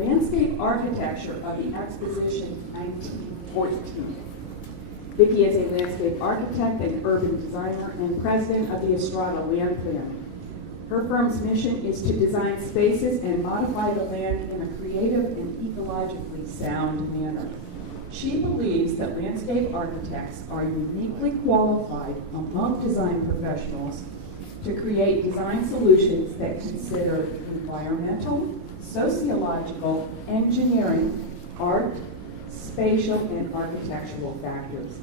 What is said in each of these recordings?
Landscape architecture of the Exposition 1914. Vicki is a landscape architect and urban designer and president of the Estrada Land Plan. Her firm's mission is to design spaces and modify the land in a creative and ecologically sound manner. She believes that landscape architects are uniquely qualified among design professionals to create design solutions that consider environmental, sociological, engineering, art, spatial, and architectural factors.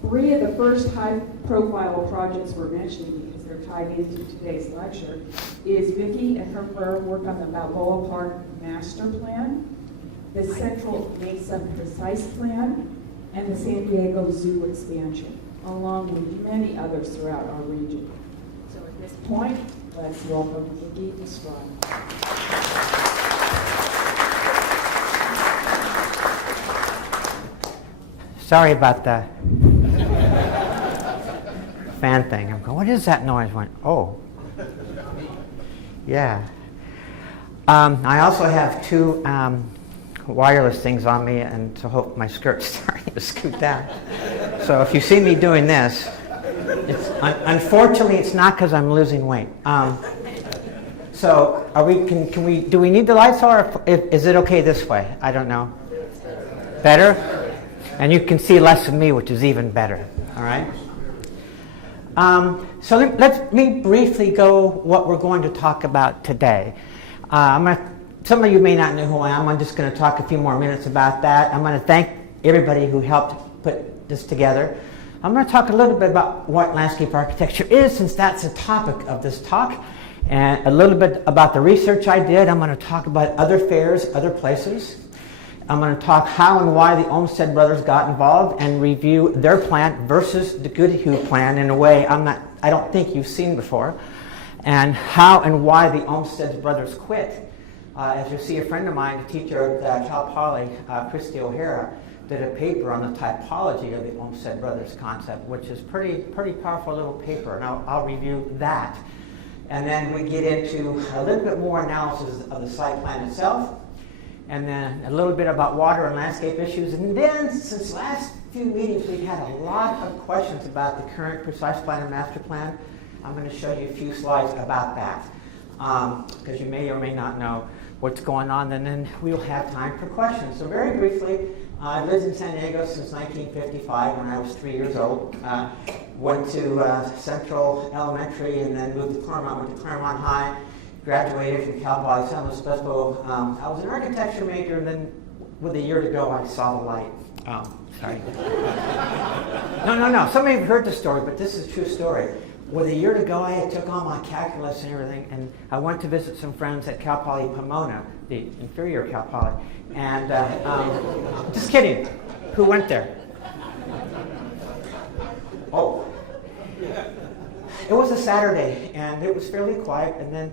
Three of the first high-profile projects we're mentioning, because they're tied into today's lecture, is Vicki and her firm work on the Balboa Park Master Plan, the Central Mesa Precise Plan, and the San Diego Zoo expansion, along with many others throughout our region. So at this point, let's welcome Vicki Estrada. Sorry about the fan thing. I'm going, what is that noise? I went, oh. Yeah. I also have two wireless things on me, and to hope my skirt's starting to scoot down. So if you see me doing this, unfortunately it's not because I'm losing weight. So do we need the lights, or is it okay this way? I don't know. Better? And you can see less of me, which is even better. All right. So let me briefly go what we're going to talk about today. Some of you may not know who I am. I'm just going to talk a few more minutes about that. I'm going to thank everybody who helped put this together. I'm going to talk a little bit about what landscape architecture is, since that's the topic of this talk, and a little bit about the research I did. I'm going to talk about other fairs, other places. I'm going to talk how and why the Olmsted brothers got involved and review their plan versus the Goodhue plan in a way I don't think you've seen before, and how and why the Olmsted brothers quit. As you see, a friend of mine, a teacher at Cal Poly, Christy O'Hara, did a paper on the typology of the Olmsted brothers concept, which is pretty powerful little paper, and I'll review that. And then we get into a little bit more analysis of the site plan itself, and then a little bit about water and landscape issues. And then, since last few meetings, we've had a lot of questions about the current precise plan and master plan. I'm going to show you a few slides about that, because you may or may not know what's going on, and then we'll have time for questions. So very briefly, I lived in San Diego since 1955 when I was 3 years old. Went to Central Elementary and then moved to Claremont, went to Claremont High. Graduated from Cal Poly San Luis Obispo. I was an architecture major, and then with a year to go, I saw the light. Oh, sorry. No. Some of you have heard the story, but this is a true story. With a year to go, I took on my calculus and everything, and I went to visit some friends at Cal Poly Pomona, the inferior Cal Poly. And just kidding. Who went there? Oh. It was a Saturday, and it was fairly quiet, and then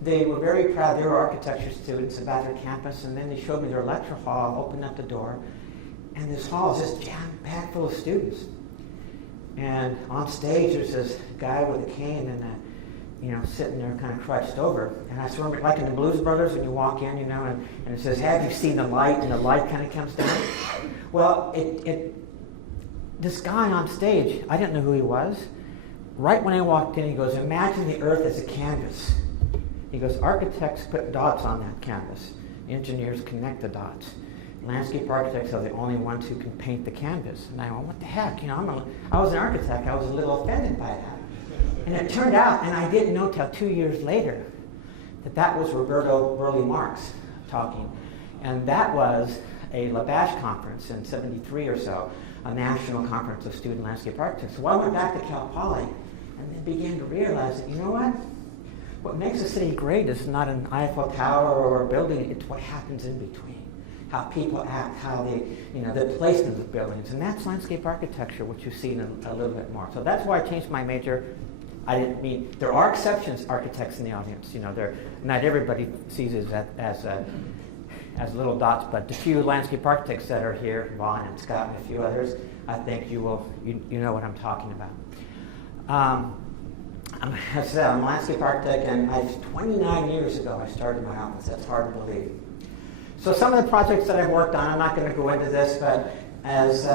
they were very proud. They were architecture students about their campus, and then they showed me their lecture hall, opened up the door, and this hall is just jam-packed full of students. And on stage, there's this guy with a cane and sitting there kind of crouched over. And I swear, like in the Blues Brothers, when you walk in, and it says, "Have you seen the light?" And the light kind of comes down. Well, this guy on stage, I didn't know who he was. Right when I walked in, he goes, "Imagine the earth as a canvas." He goes, "Architects put dots on that canvas. Engineers connect the dots. Landscape architects are the only ones who can paint the canvas." And I went, what the heck? I was an architect. I was a little offended by that. And it turned out, and I didn't know till 2 years later, that was Roberto Burley Marx talking. And that was a Labash conference in '73 or so, a national conference of student landscape architects. So I went back to Cal Poly and then began to realize that, you know what makes a city great is not an Eiffel Tower or a building, it's what happens in between. How people act, how the placement of buildings. And that's landscape architecture, which you've seen a little bit more. So that's why I changed my major. I didn't mean, there are exceptions, architects in the audience. Not everybody sees it as little dots, but the few landscape architects that are here, Vaughn and Scott and a few others, I think you know what I'm talking about. As I said, I'm a landscape architect, and 29 years ago I started my office. That's hard to believe. So some of the projects that I've worked on, I'm not going to go into this, but as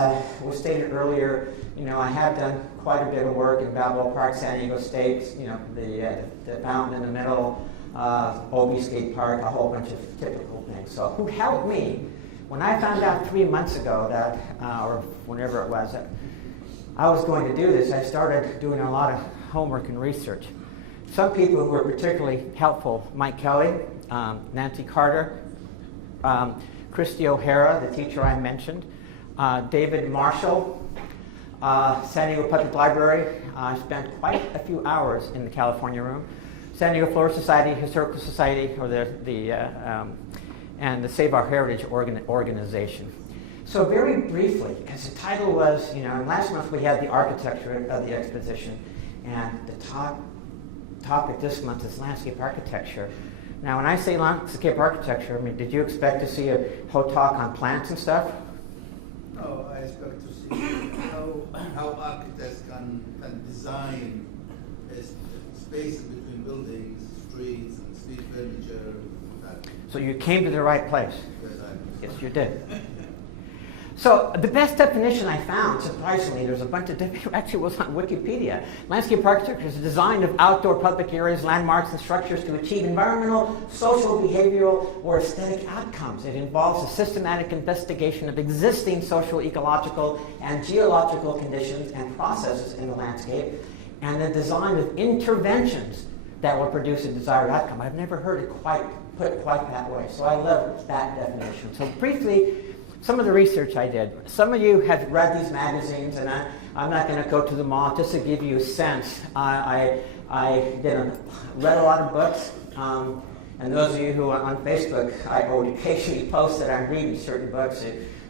was stated earlier, I have done quite a bit of work in Balboa Park, San Diego State, the fountain in the middle, Obi Skate Park, a whole bunch of typical things. So who helped me when I found out 3 months ago that, or whenever it was, that I was going to do this, I started doing a lot of homework and research. Some people who were particularly helpful: Mike Kelly, Nancy Carter, Christy O'Hara, the teacher I mentioned, David Marshall, San Diego Public Library. I spent quite a few hours in the California room. San Diego Flora Society, Historical Society, or and the Save Our Heritage organization. So very briefly, because the title was, last month we had the architecture of the exposition, and the topic this month is landscape architecture. Now, when I say landscape architecture, did you expect to see a whole talk on plants and stuff? No, I expect to see how architects can design spaces between buildings, streets, and street furniture. So you came to the right place. Yes, Yes, you did. So the best definition I found, surprisingly, there's a bunch of actually was on Wikipedia. Landscape architecture is the design of outdoor public areas, landmarks, and structures to achieve environmental, social, behavioral, or aesthetic outcomes. It involves a systematic investigation of existing social, ecological, and geological conditions and processes in the landscape, and the design of interventions that will produce a desired outcome. I've never heard it put quite that way, so I love that definition. So briefly, some of the research I did. Some of you have read these magazines, and I'm not going to go to them all, just to give you a sense. I read a lot of books, and those of you who are on Facebook, I would occasionally post that I'm reading certain books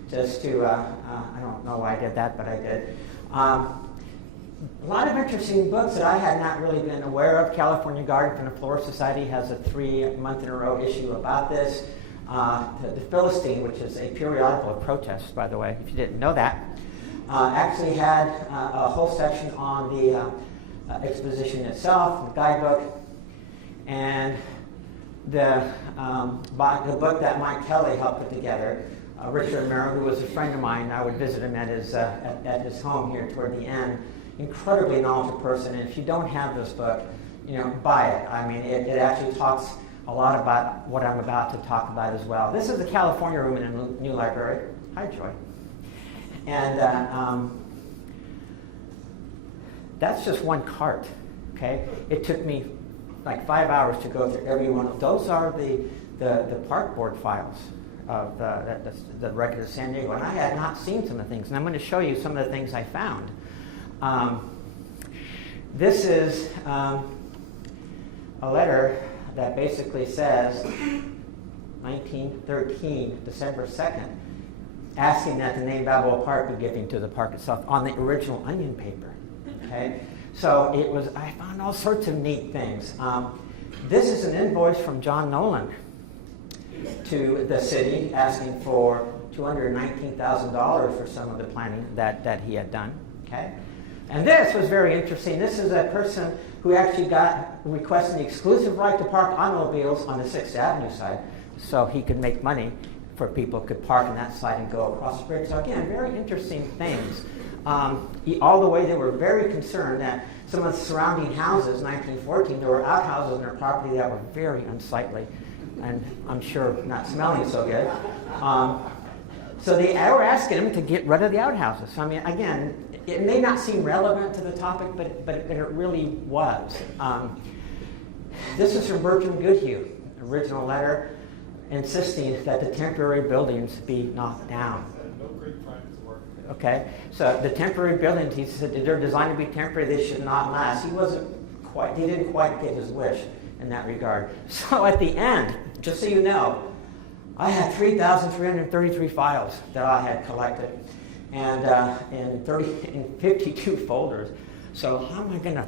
just to, I don't know why I did that, but I did. A lot of interesting books that I had not really been aware of. California Garden from the Flora Society has a 3-month-in-a-row issue about this. The Philistine, which is a periodical of protests, by the way, if you didn't know that, actually had a whole section on the exposition itself, the guidebook, and the book that Mike Kelly helped put together. Richard Merrill, who was a friend of mine, I would visit him at his home here toward the end. Incredibly knowledgeable person, and if you don't have this book, buy it. I mean, it actually talks a lot about what I'm about to talk about as well. This is the California room in a new library. Hi, Joy. And that's just one cart, okay? It took me like 5 hours to go through every one of those. Are the park board files of the record of San Diego, and I had not seen some of the things, and I'm going to show you some of the things I found. This is a letter that basically says 1913, December 2nd, asking that the name Balboa Park be given to the park itself on the original onion paper. Okay, so I found all sorts of neat things. This is an invoice from John Nolan to the city asking for $219,000 for some of the planning that he had done. Okay, and this was very interesting. This is a person who actually got requesting the exclusive right to park automobiles on the 6th Avenue side, so he could make money for people who could park on that side and go across the bridge. So again, very interesting things. All the way they were very concerned that some of the surrounding houses, 1914, there were outhouses on their property that were very unsightly, and I'm sure not smelling so good. So they were asking him to get rid of the outhouses. So, I mean, again, it may not seem relevant to the topic, but it really was. This is from Bertram Goodhue, original letter insisting that the temporary buildings be knocked down. Okay, so the temporary buildings, he said, they're designed to be temporary, they should not last. He didn't quite get his wish in that regard. So at the end, just so you know, I had 3,333 files that I had collected, and in 52 folders. So how am I going to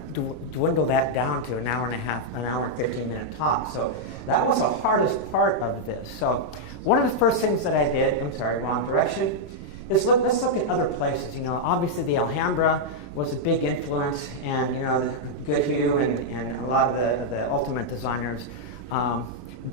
dwindle that down to an hour and a half, an hour and 15-minute talk? So that was the hardest part of this. So one of the first things that I did, I'm sorry, wrong direction, is let's look at other places. Obviously the Alhambra was a big influence, and the Goodhue and a lot of the ultimate designers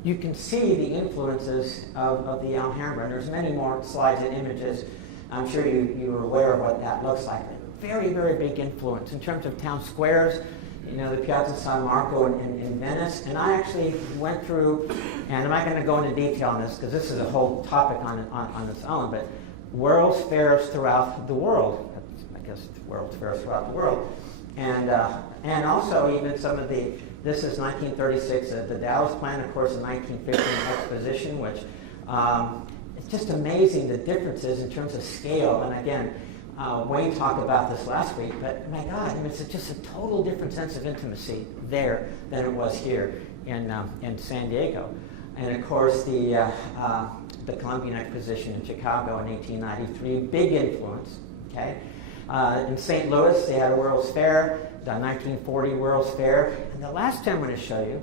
you can see the influences of the Alhambra, and there's many more slides and images. I'm sure you're aware of what that looks like. Very, very big influence in terms of town squares. You know, the Piazza San Marco in Venice. And I actually went through, and I'm not going to go into detail on this because this is a whole topic on its own, but World's Fairs throughout the world. I guess World's Fairs throughout the world. And also even some of the, this is 1936, the Dallas plan, of course, the 1915 Exposition, which it's just amazing the differences in terms of scale. And again, Wayne talked about this last week, but my God, I mean, it's just a total different sense of intimacy there than it was here in San Diego. And of course, the Columbian Exposition in Chicago in 1893, big influence, okay? In St. Louis, they had a World's Fair, the 1940 World's Fair. And the last thing I'm going to show you,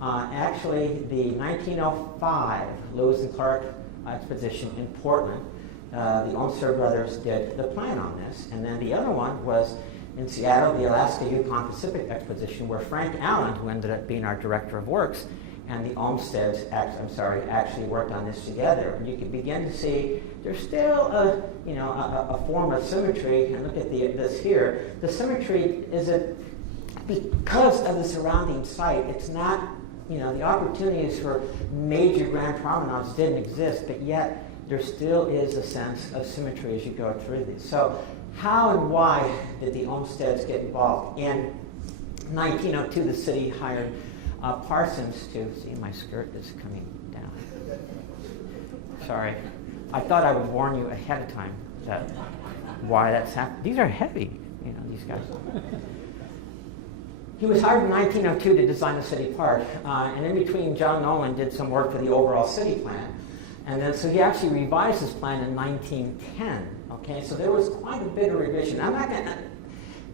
actually the 1905 Lewis and Clark Exposition in Portland. The Olmsted brothers did the plan on this. And then the other one was in Seattle, the Alaska-Yukon Pacific Exposition, where Frank Allen, who ended up being our director of works, and the Olmsteds, actually worked on this together. And you can begin to see there's still a form of symmetry. And look at this here. The symmetry is because of the surrounding site. It's not, the opportunities for major grand promenades didn't exist, but yet there still is a sense of symmetry as you go through these. So how and why did the Olmsteds get involved? In 1902, the city hired Parsons to, see my skirt is coming down. Sorry. I thought I would warn you ahead of time that why that's happening. These are heavy, these guys. He was hired in 1902 to design the city park, and in between, John Nolan did some work for the overall city plan. And then, so he actually revised his plan in 1910, okay? So there was quite a bit of revision. I'm not gonna,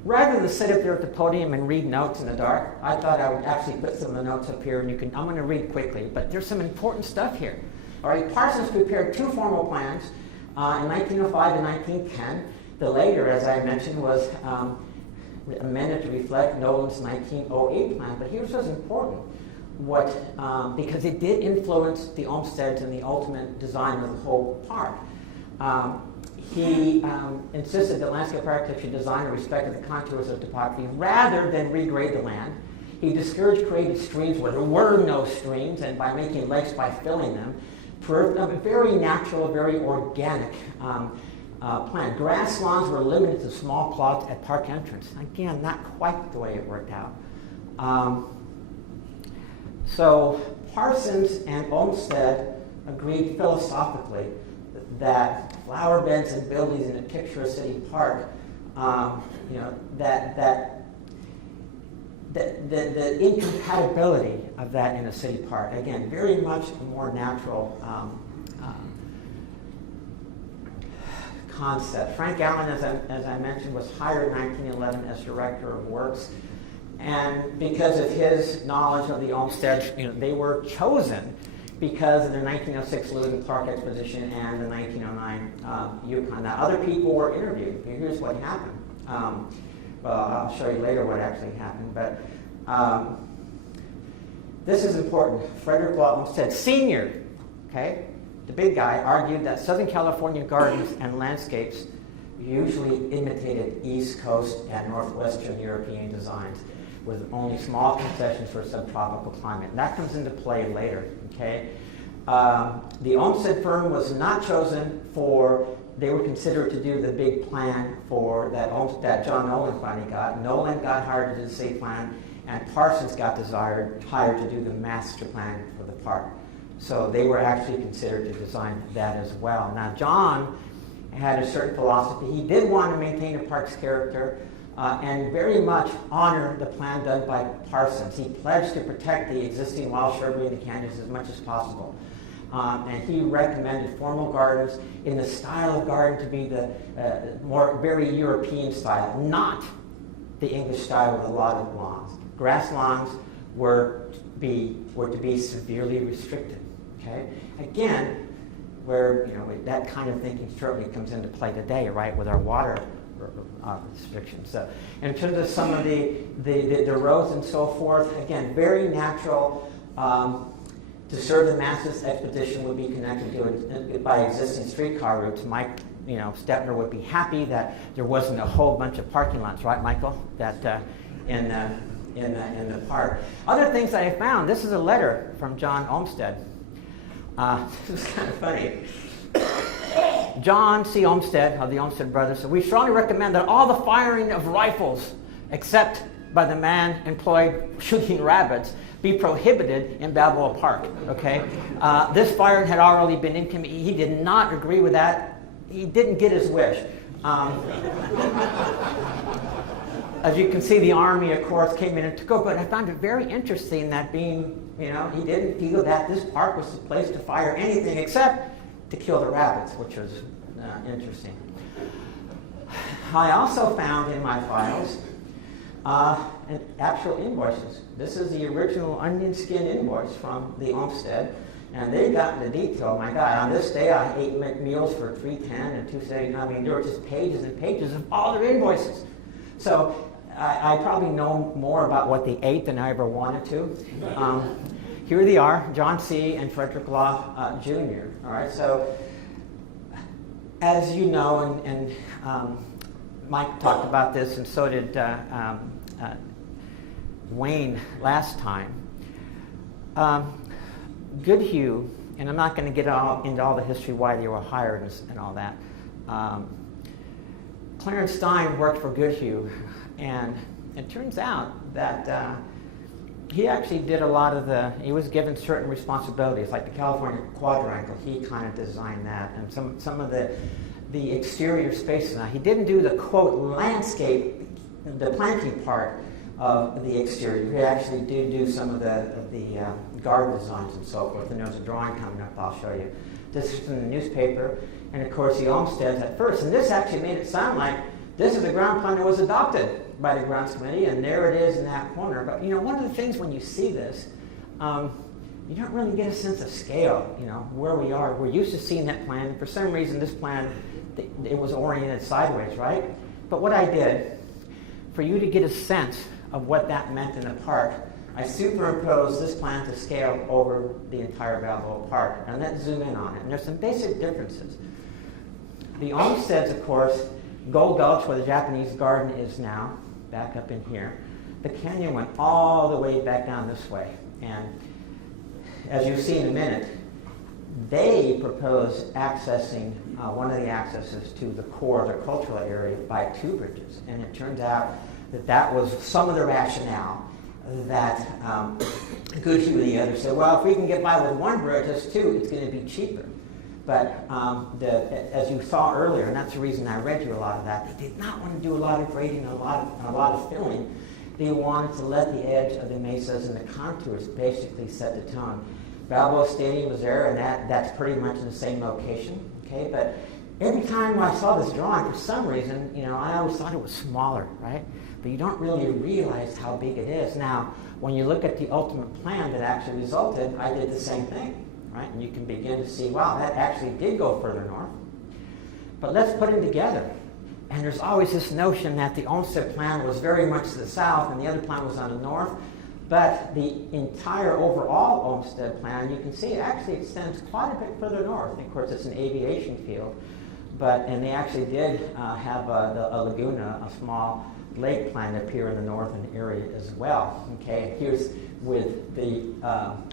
rather than sit up there at the podium and read notes in the dark, I thought I would actually put some of the notes up here, and I'm gonna read quickly, but there's some important stuff here. All right, Parsons prepared two formal plans in 1905 and 1910. The later, as I mentioned, was amended to reflect Nolan's 1908 plan, but here's what's important. Because it did influence the Olmsteds and the ultimate design of the whole park. He insisted that landscape architecture designer respected the contours of topography rather than regrade the land. He discouraged creating streams where there were no streams, and by making lakes by filling them, for a very natural, very organic plan. Grass lawns were limited to small plots at park entrance. Again, not quite the way it worked out. So Parsons and Olmsted agreed philosophically that flower beds and buildings in a picturesque city park, the incompatibility of that in a city park. Again, very much a more natural concept. Frank Allen, as I mentioned, was hired in 1911 as director of works. And because of his knowledge of the Olmsteds, they were chosen because of the 1906 Lewis and Clark Exposition and the 1909 Yukon. Now, other people were interviewed. Here's what happened. Well, I'll show you later what actually happened, but this is important. Frederick Law Olmsted Sr., okay, the big guy, argued that Southern California gardens and landscapes usually imitated East Coast and Northwestern European designs, with only small concessions for subtropical climate. And that comes into play later, okay? The Olmsted firm was not chosen they were considered to do the big plan for that John Nolan finally got. Nolan got hired to do the city plan, and Parsons got hired to do the master plan for the park. So they were actually considered to design that as well. Now, John had a certain philosophy. He did want to maintain the park's character, and very much honor the plan done by Parsons. He pledged to protect the existing wild shrubbery in the canyons as much as possible. And he recommended formal gardens in the style of garden to be the more very European style, not the English style with a lot of lawns. Grass lawns were to be severely restricted. Okay, again, where that kind of thinking certainly comes into play today, right, with our water restrictions. So, in terms of some of the roads and so forth, again, very natural To serve the masses, expedition would be connected to it by existing streetcar routes. Mike, Stepner would be happy that there wasn't a whole bunch of parking lots, right, Michael? That in the park. Other things that I found. This is a letter from John Olmsted. This is kind of funny. John C. Olmsted of the Olmsted brothers said, "We strongly recommend that all the firing of rifles, except by the man employed shooting rabbits, be prohibited in Balboa Park." Okay, this firing had already been he did not agree with that. He didn't get his wish. As you can see, the army, of course, came in and took over. But I found it very interesting that he didn't feel that this park was the place to fire anything except to kill the rabbits, which was interesting. I also found in my files actual invoices. This is the original onion skin invoice from the Olmsted, and they got into detail. My God, on this day I ate meals for $3.10 and $2.70. I mean, there were just pages and pages of all their invoices. So I probably know more about what they ate than I ever wanted to. Here they are, John C. and Frederick Law Jr. All right, so as you know, and Mike talked about this, and so did Wayne last time. Goodhue, and I'm not going to get into all the history why they were hired and all that. Clarence Stein worked for Goodhue, and it turns out that he actually did a lot of he was given certain responsibilities, like the California Quadrangle. He kind of designed that, and some of the exterior spaces. Now, he didn't do the, quote, landscape, the planting part of the exterior. He actually did do some of the garden designs and so forth, and there's a drawing coming up I'll show you. This is from the newspaper, and of course the Olmsteds at first, and this actually made it sound like this is the ground plan that was adopted by the grounds committee, and there it is in that corner. But one of the things when you see this, you don't really get a sense of scale, where we are. We're used to seeing that plan, and for some reason this plan, it was oriented sideways, right? But what I did, for you to get a sense of what that meant in the park, I superimposed this plan to scale over the entire Balboa Park. And let's zoom in on it. And there's some basic differences. The Olmsteds, of course, Gold Gulch, where the Japanese garden is now, back up in here. The canyon went all the way back down this way. And as you'll see in a minute, they proposed accessing one of the accesses to the core of the cultural area by 2 bridges. And it turns out that was some of the rationale that Goodhue and the others said, well, if we can get by with 1 bridge, that's 2, it's going to be cheaper. But as you saw earlier, and that's the reason I read you a lot of that, they did not want to do a lot of grading, a lot of filling. They wanted to let the edge of the mesas and the contours basically set the tone. Balboa Stadium was there, and that's pretty much in the same location. Okay, but every time I saw this drawing, for some reason, I always thought it was smaller, right? But you don't really realize how big it is. Now, when you look at the ultimate plan that actually resulted, I did the same thing, right? And you can begin to see, wow, that actually did go further north. But let's put them together. And there's always this notion that the Olmsted plan was very much to the south and the other plan was on the north. But the entire overall Olmsted plan, you can see, actually extends quite a bit further north. And of course, it's an aviation field. And they actually did have a laguna, a small lake plan appear in the northern area as well. Okay, here's with the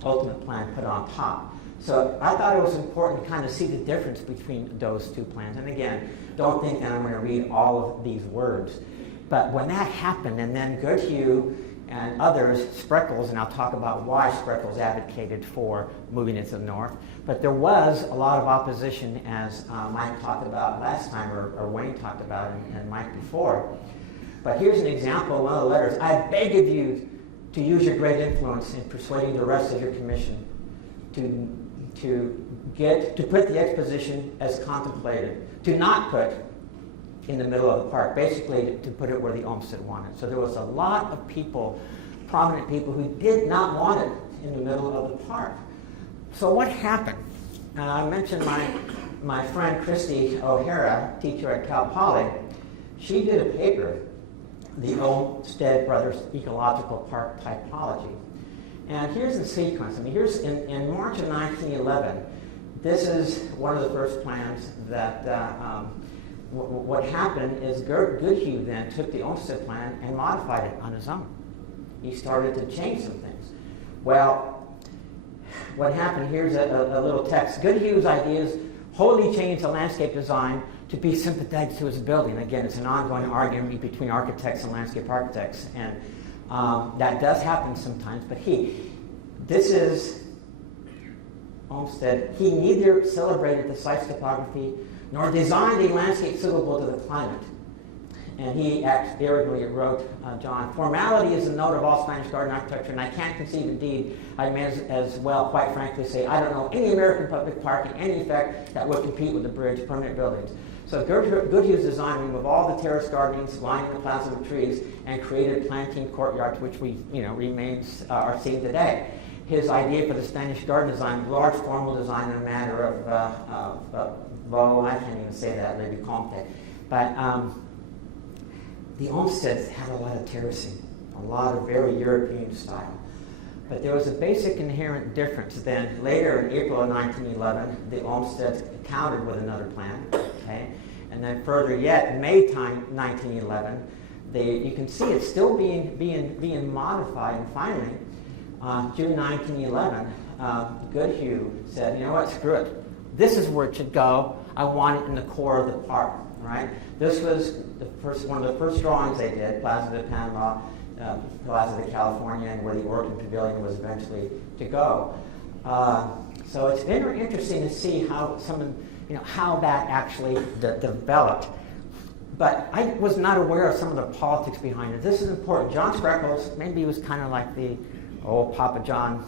ultimate plan put on top. So I thought it was important to kind of see the difference between those 2 plans. And again, don't think that I'm going to read all of these words. But when that happened, and then Goodhue and others, Spreckles, and I'll talk about why Spreckles advocated for moving it to the north. But there was a lot of opposition, as Mike talked about last time, or Wayne talked about, and Mike before. But here's an example of one of the letters. I beg of you to use your great influence in persuading the rest of your commission to put the exposition as contemplated, to not put in the middle of the park, basically to put it where the Olmsted wanted. So there was a lot of people, prominent people, who did not want it in the middle of the park. So what happened? I mentioned my friend Christy O'Hara, teacher at Cal Poly. She did a paper, the Olmsted Brothers Ecological Park Typology. And here's the sequence. I mean, here's in March of 1911, this is one of the first plans that what happened is Goodhue then took the Olmsted plan and modified it on his own. He started to change some things. Well, what happened, here's a little text. Goodhue's ideas wholly changed the landscape design to be sympathetic to his building. Again, it's an ongoing argument between architects and landscape architects, and that does happen sometimes, but this is Olmsted. He neither celebrated the site's topography nor designed a landscape suitable to the climate. And he arrogantly wrote, John, formality is the note of all Spanish garden architecture, and I can't conceive, indeed, I may as well, quite frankly, say I don't know any American public park in any effect that would compete with the bridge permanent buildings. So Goodhue's design removed all the terrace gardens lining the plaza with trees and created planting courtyards, which are seen today. His idea for the Spanish garden design, large formal design in a manner of I can't even say that, maybe Comte. But the Olmsteds had a lot of terracing, a lot of very European style. But there was a basic inherent difference. Then later in April of 1911, the Olmsteds countered with another plan. Okay? And then further yet, in May time 1911, you can see it's still being modified. And finally, June 1911, Goodhue said, you know what, screw it. This is where it should go. I want it in the core of the park. Right? This was one of the first drawings they did, Plaza de Panama, Plaza de California, and where the Orchid Pavilion was eventually to go. So it's been very interesting to see how how that actually developed. But I was not aware of some of the politics behind it. This is important. John Spreckles, maybe he was kind of like the old Papa John,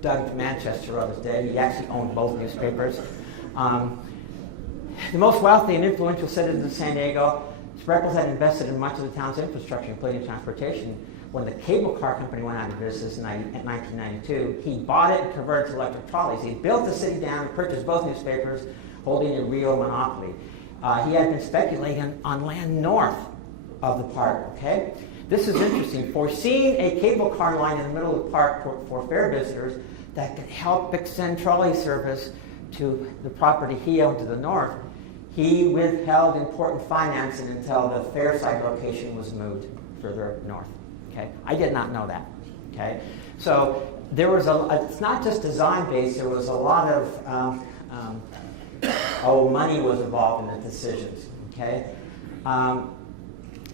Doug Manchester of his day. He actually owned both newspapers. The most wealthy and influential citizens of San Diego, Spreckles had invested in much of the town's infrastructure, including transportation. When the cable car company went out of business in 1992, he bought it and converted it to electric trolleys. He built the city down and purchased both newspapers, holding a real monopoly. He had been speculating on land north of the park, okay? This is interesting. Foreseeing a cable car line in the middle of the park for fair visitors that could help extend trolley service to the property he owned to the north, he withheld important financing until the fair site location was moved further north. Okay, I did not know that. Okay, so there was it's not just design based. There was a lot of money was involved in the decisions. Okay,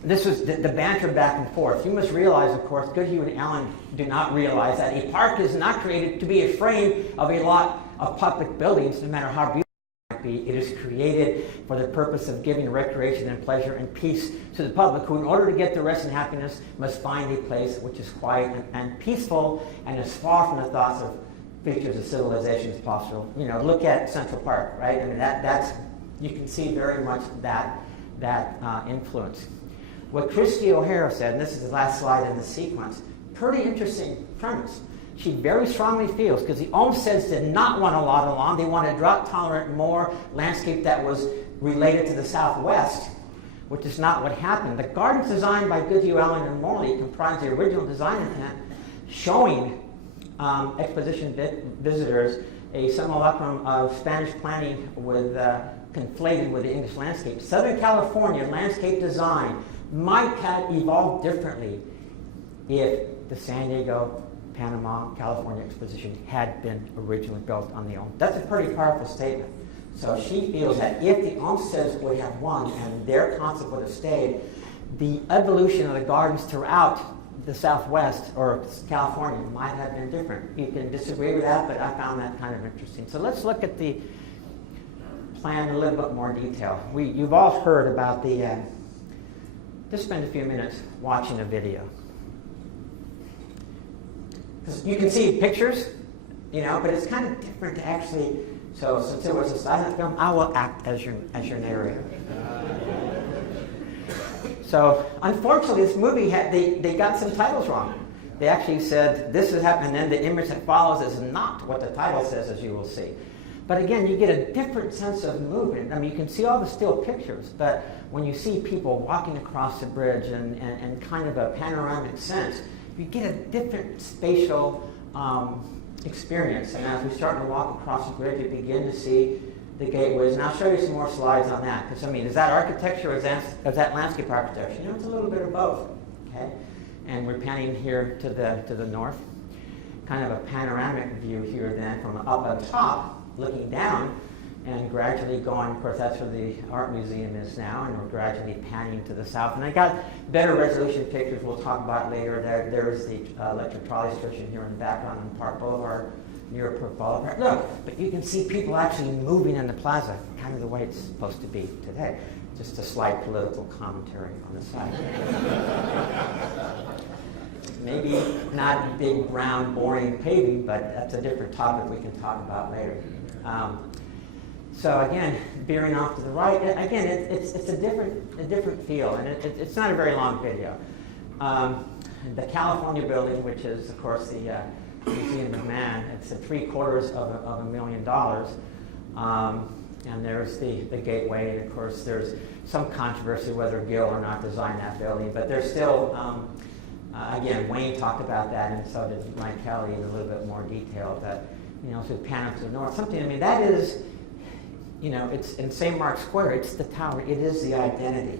this was the banter back and forth. You must realize, of course, Goodhue and Allen do not realize that a park is not created to be a frame of a lot of public buildings, no matter how beautiful it might be. It is created for the purpose of giving recreation and pleasure and peace to the public, who, in order to get the rest and happiness, must find a place which is quiet and peaceful and as far from the thoughts of features of civilization as possible. You know, look at Central Park, right? I mean, that's you can see very much that influence. What Christy O'Hara said, and this is the last slide in the sequence, pretty interesting premise. She very strongly feels, because the Olmsteds did not want a lot along, they wanted drought-tolerant, more landscape that was related to the southwest, which is not what happened. The gardens designed by Goodhue, Allen, and Morley comprised the original design intent, showing exposition visitors a simulacrum of Spanish planning with conflated with the English landscape. Southern California landscape design might have evolved differently if the San Diego, Panama, California Exposition had been originally built on the Olmsted. That's a pretty powerful statement. So she feels that if the Olmsteds would have won and their concept would have stayed, the evolution of the gardens throughout the Southwest or California might have been different. You can disagree with that, but I found that kind of interesting. So let's look at the plan in a little bit more detail. You've all heard about the, just spend a few minutes watching a video. You can see pictures, you know, but it's kind of different to actually, so since it was a silent film, I will act as your narrator. So unfortunately, this movie they got some titles wrong. They actually said this is happening, and then the image that follows is not what the title says, as you will see. But again, you get a different sense of movement. I mean, you can see all the still pictures, but when you see people walking across the bridge and kind of a panoramic sense, you get a different spatial experience. And as we start to walk across the bridge, you begin to see the gateways. And I'll show you some more slides on that. Because, I mean, is that architecture or is that landscape architecture? You know, it's a little bit of both. Okay? And we're panning here to the north. Kind of a panoramic view here then from up on top, looking down, and gradually going, of course, that's where the art museum is now, and we're gradually panning to the south. And I got better resolution pictures we'll talk about later. There's the electric trolley station here in the background on Park Boulevard, near Park Boulevard. Look, but you can see people actually moving in the plaza, kind of the way it's supposed to be today. Just a slight political commentary on the side. Maybe not big, round, boring paving, but that's a different topic we can talk about later. So again, veering off to the right, again, it's a different feel, and it's not a very long video. The California building, which is, of course, the Museum of Man, it's at $750,000. And there's the gateway, and of course, there's some controversy whether Gill or not designed that building, but there's still, again, Wayne talked about that, and so did Mike Kelly in a little bit more detail, that, you know, so pan up to the north, something, I mean, that is, you know, it's in St. Mark's Square, it's the tower, it is the identity,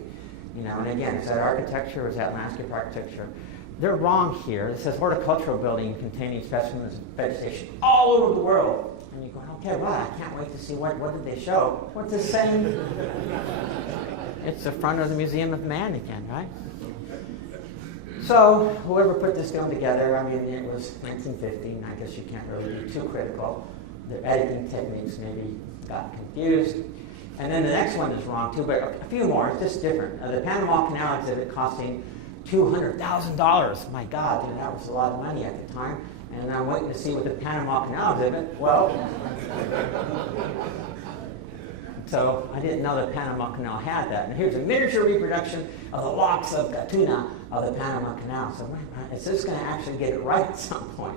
you know, and again, is that architecture or is that landscape architecture? They're wrong here. It says horticultural building containing specimens of vegetation all over the world. And you're going, okay, well, I can't wait to see what did they show. What's it saying? It's the front of the Museum of Man again, right? So whoever put this film together, I mean, it was 1950, and I guess you can't really be too critical. The editing techniques maybe got confused. And then the next one is wrong too, but a few more, it's just different. The Panama Canal exhibit costing $200,000. My God, that was a lot of money at the time. And I'm waiting to see what the Panama Canal exhibit, well, so I didn't know the Panama Canal had that. And here's a miniature reproduction of the locks of the tuna of the Panama Canal. So is this going to actually get it right at some point?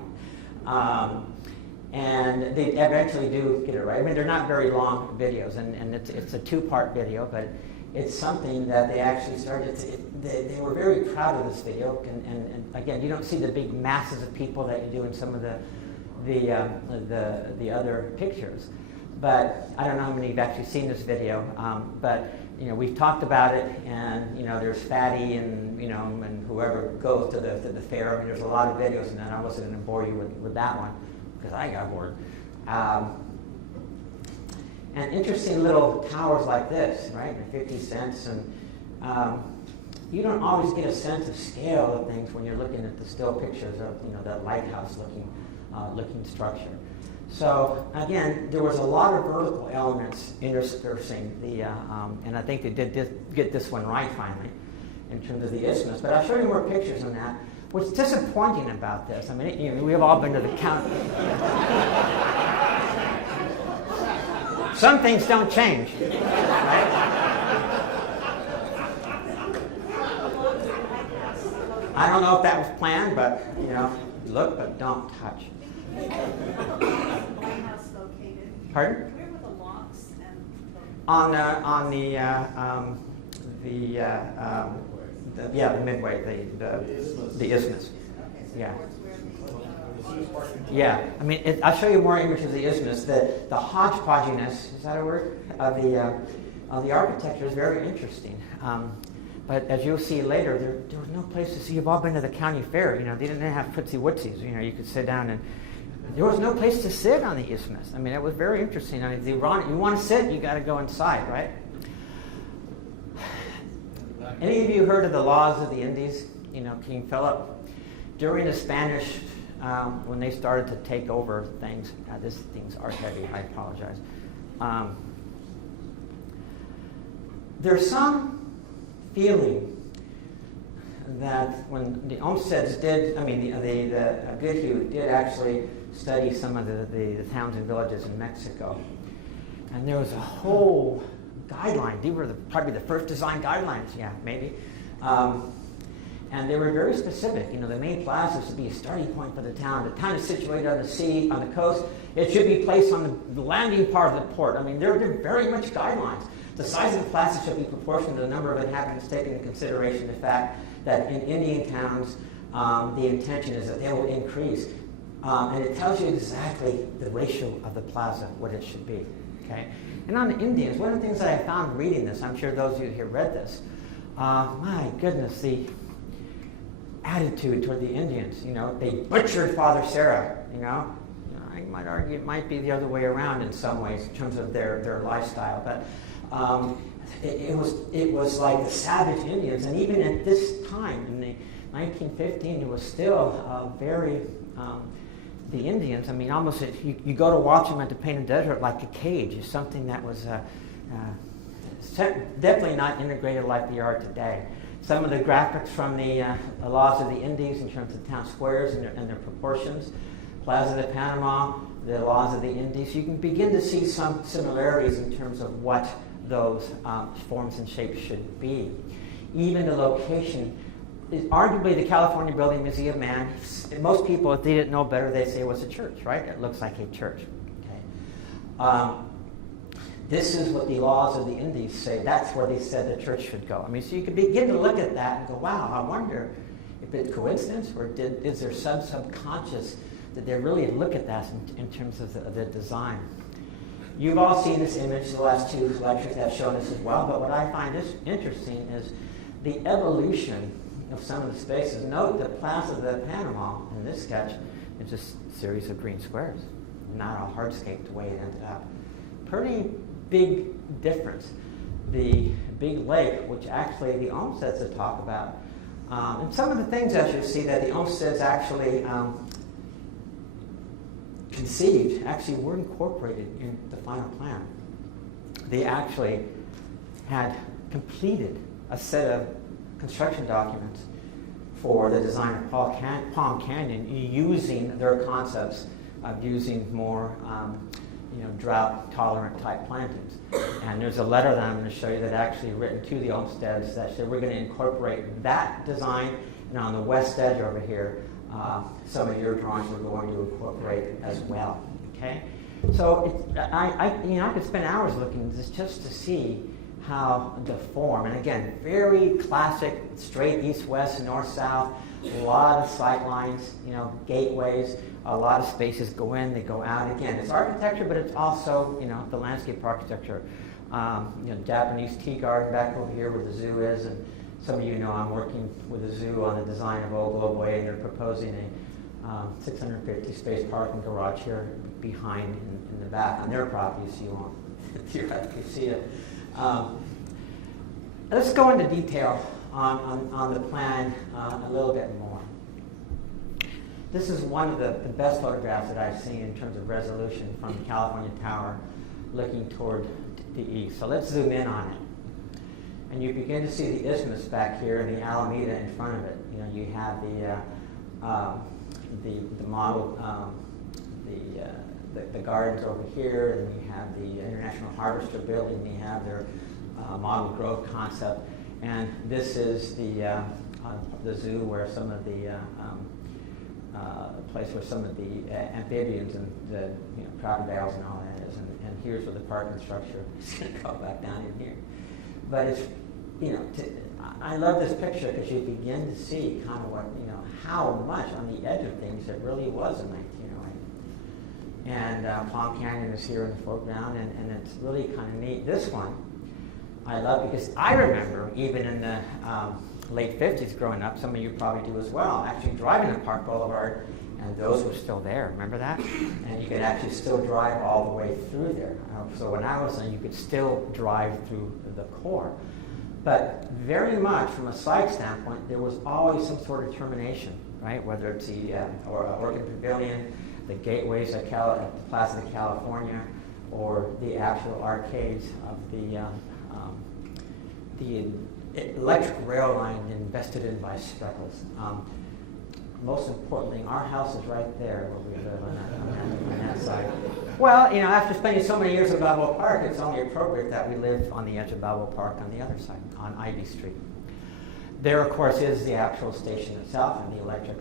And they eventually do get it right. I mean, they're not very long videos, and it's a two-part video, but it's something that they actually started to, they were very proud of this video, and again, you don't see the big masses of people that you do in some of the other pictures. But I don't know how many have actually seen this video, but you know, we've talked about it, and you know, there's Fatty and, you know, and whoever goes to the fair. I mean, there's a lot of videos, and then I wasn't going to bore you with that one because I got bored. And interesting little towers like this, right? 50 cents, and you don't always get a sense of scale of things when you're looking at the still pictures of, you know, that lighthouse looking structure. So again, there was a lot of vertical elements interspersing the, and I think they did get this one right finally, in terms of the isthmus. But I'll show you more pictures on that. What's disappointing about this, I mean, you know, we've all been to the county. Some things don't change, right? I don't know if that was planned, but, you know, look but don't touch. Lighthouse located. Pardon? Where were the locks and the midway, the isthmus. Okay, so Yeah. towards where Yeah, I mean, I'll show you more images of the isthmus. The hodgepodginess, is that a word, of the architecture is very interesting. But as you'll see later, there was no place to see. You've all been to the county fair. You know, they didn't have footsie wootsies. You know, you could sit down, and there was no place to sit on the isthmus. I mean, it was very interesting. I mean, you want to sit, you got to go inside, right? Any of you heard of the laws of the Indies? You know, King Philip, during the Spanish, when they started to take over things. This thing's art heavy. I apologize. There's some feeling that when the Olmsteds did, I mean, the Goodhue did actually study some of the towns and villages in Mexico, and there was a whole guideline. These were probably the first design guidelines, yeah, maybe. And they were very specific. You know, the main plaza should be a starting point for the town. The town is situated on the sea, on the coast. It should be placed on the landing part of the port. I mean, there are very much guidelines. The size of the plaza should be proportional to the number of inhabitants, taking into consideration the fact that in Indian towns, the intention is that they will increase. And it tells you exactly the ratio of the plaza, what it should be. Okay? And on the Indians, one of the things that I found reading this, I'm sure those of you here read this, my goodness, the attitude toward the Indians, they butchered Father Sarah, I might argue it might be the other way around in some ways in terms of their lifestyle, but it was like the savage Indians, and even at this time, in the 1915, it was still very, the Indians, I mean, almost, you go to watch them at the Painted Desert like a cage, is something that was definitely not integrated like we are today. Some of the graphics from the laws of the Indies in terms of town squares and their proportions, Plaza de Panama, the laws of the Indies, you can begin to see some similarities in terms of what those forms and shapes should be. Even the location is arguably the California Building Museum, man. Most people, if they didn't know better, they'd say it was a church, right? It looks like a church. Okay. This is what the laws of the Indies say. That's where they said the church should go. I mean, so you can begin to look at that and go, wow, I wonder if it's coincidence or is there some subconscious that they really look at that in terms of the design. You've all seen this image, the last two lectures have shown us as well, but what I find interesting is the evolution of some of the spaces. Note the Plaza de Panama in this sketch is just a series of green squares, not a hardscape the way it ended up. Pretty big difference. The big lake, which actually the Olmsteds have talked about, and some of the things that you see that the Olmsteds actually conceived actually were incorporated in the final plan. They actually had completed a set of construction documents for the design of Palm Canyon using their concepts of using more drought-tolerant type plantings. And there's a letter that I'm going to show you that actually written to the Olmsteds that said we're going to incorporate that design, and on the west edge over here, some of your drawings we're going to incorporate as well. Okay, so I could spend hours looking just to see how the form, and again, very classic, straight east-west, north-south, a lot of sight lines, gateways, a lot of spaces go in, they go out. Again, it's architecture, but it's also, the landscape architecture. Japanese tea garden back over here where the zoo is, and some of you know I'm working with the zoo on the design of Old Globe Way, and they're proposing a 650 space parking garage here behind in the back on their property, so you won't theoretically see it. Let's go into detail on the plan a little bit more. This is one of the best photographs that I've seen in terms of resolution from the California Tower looking toward the east. So let's zoom in on it. And you begin to see the isthmus back here and the Alameda in front of it. You have the model, the gardens over here, and you have the International Harvester Building, and you have their model grove concept. And this is the zoo where some of the place where some of the amphibians and the crocodiles and all that is. And here's where the parking structure is going to go back down in here. But it's, I love this picture because you begin to see kind of what, how much on the edge of things it really was in 1908. And Palm Canyon is here in the foreground, and it's really kind of neat. This one I love because I remember even in the late 50s growing up, some of you probably do as well, actually driving to Park Boulevard, and those were still there. Remember that? And you could actually still drive all the way through there. So when I was there, you could still drive through the core. But very much from a site standpoint, there was always some sort of termination, right? Whether it's the Orchid Pavilion, the gateways at the Plaza de California, or the actual arcades of the electric rail line invested in by Speckles. Most importantly, our house is right there where we live on that side. Well, after spending so many years at Balboa Park, it's only appropriate that we live on the edge of Balboa Park on the other side, on Ivy Street. There, of course, is the actual station itself and the electric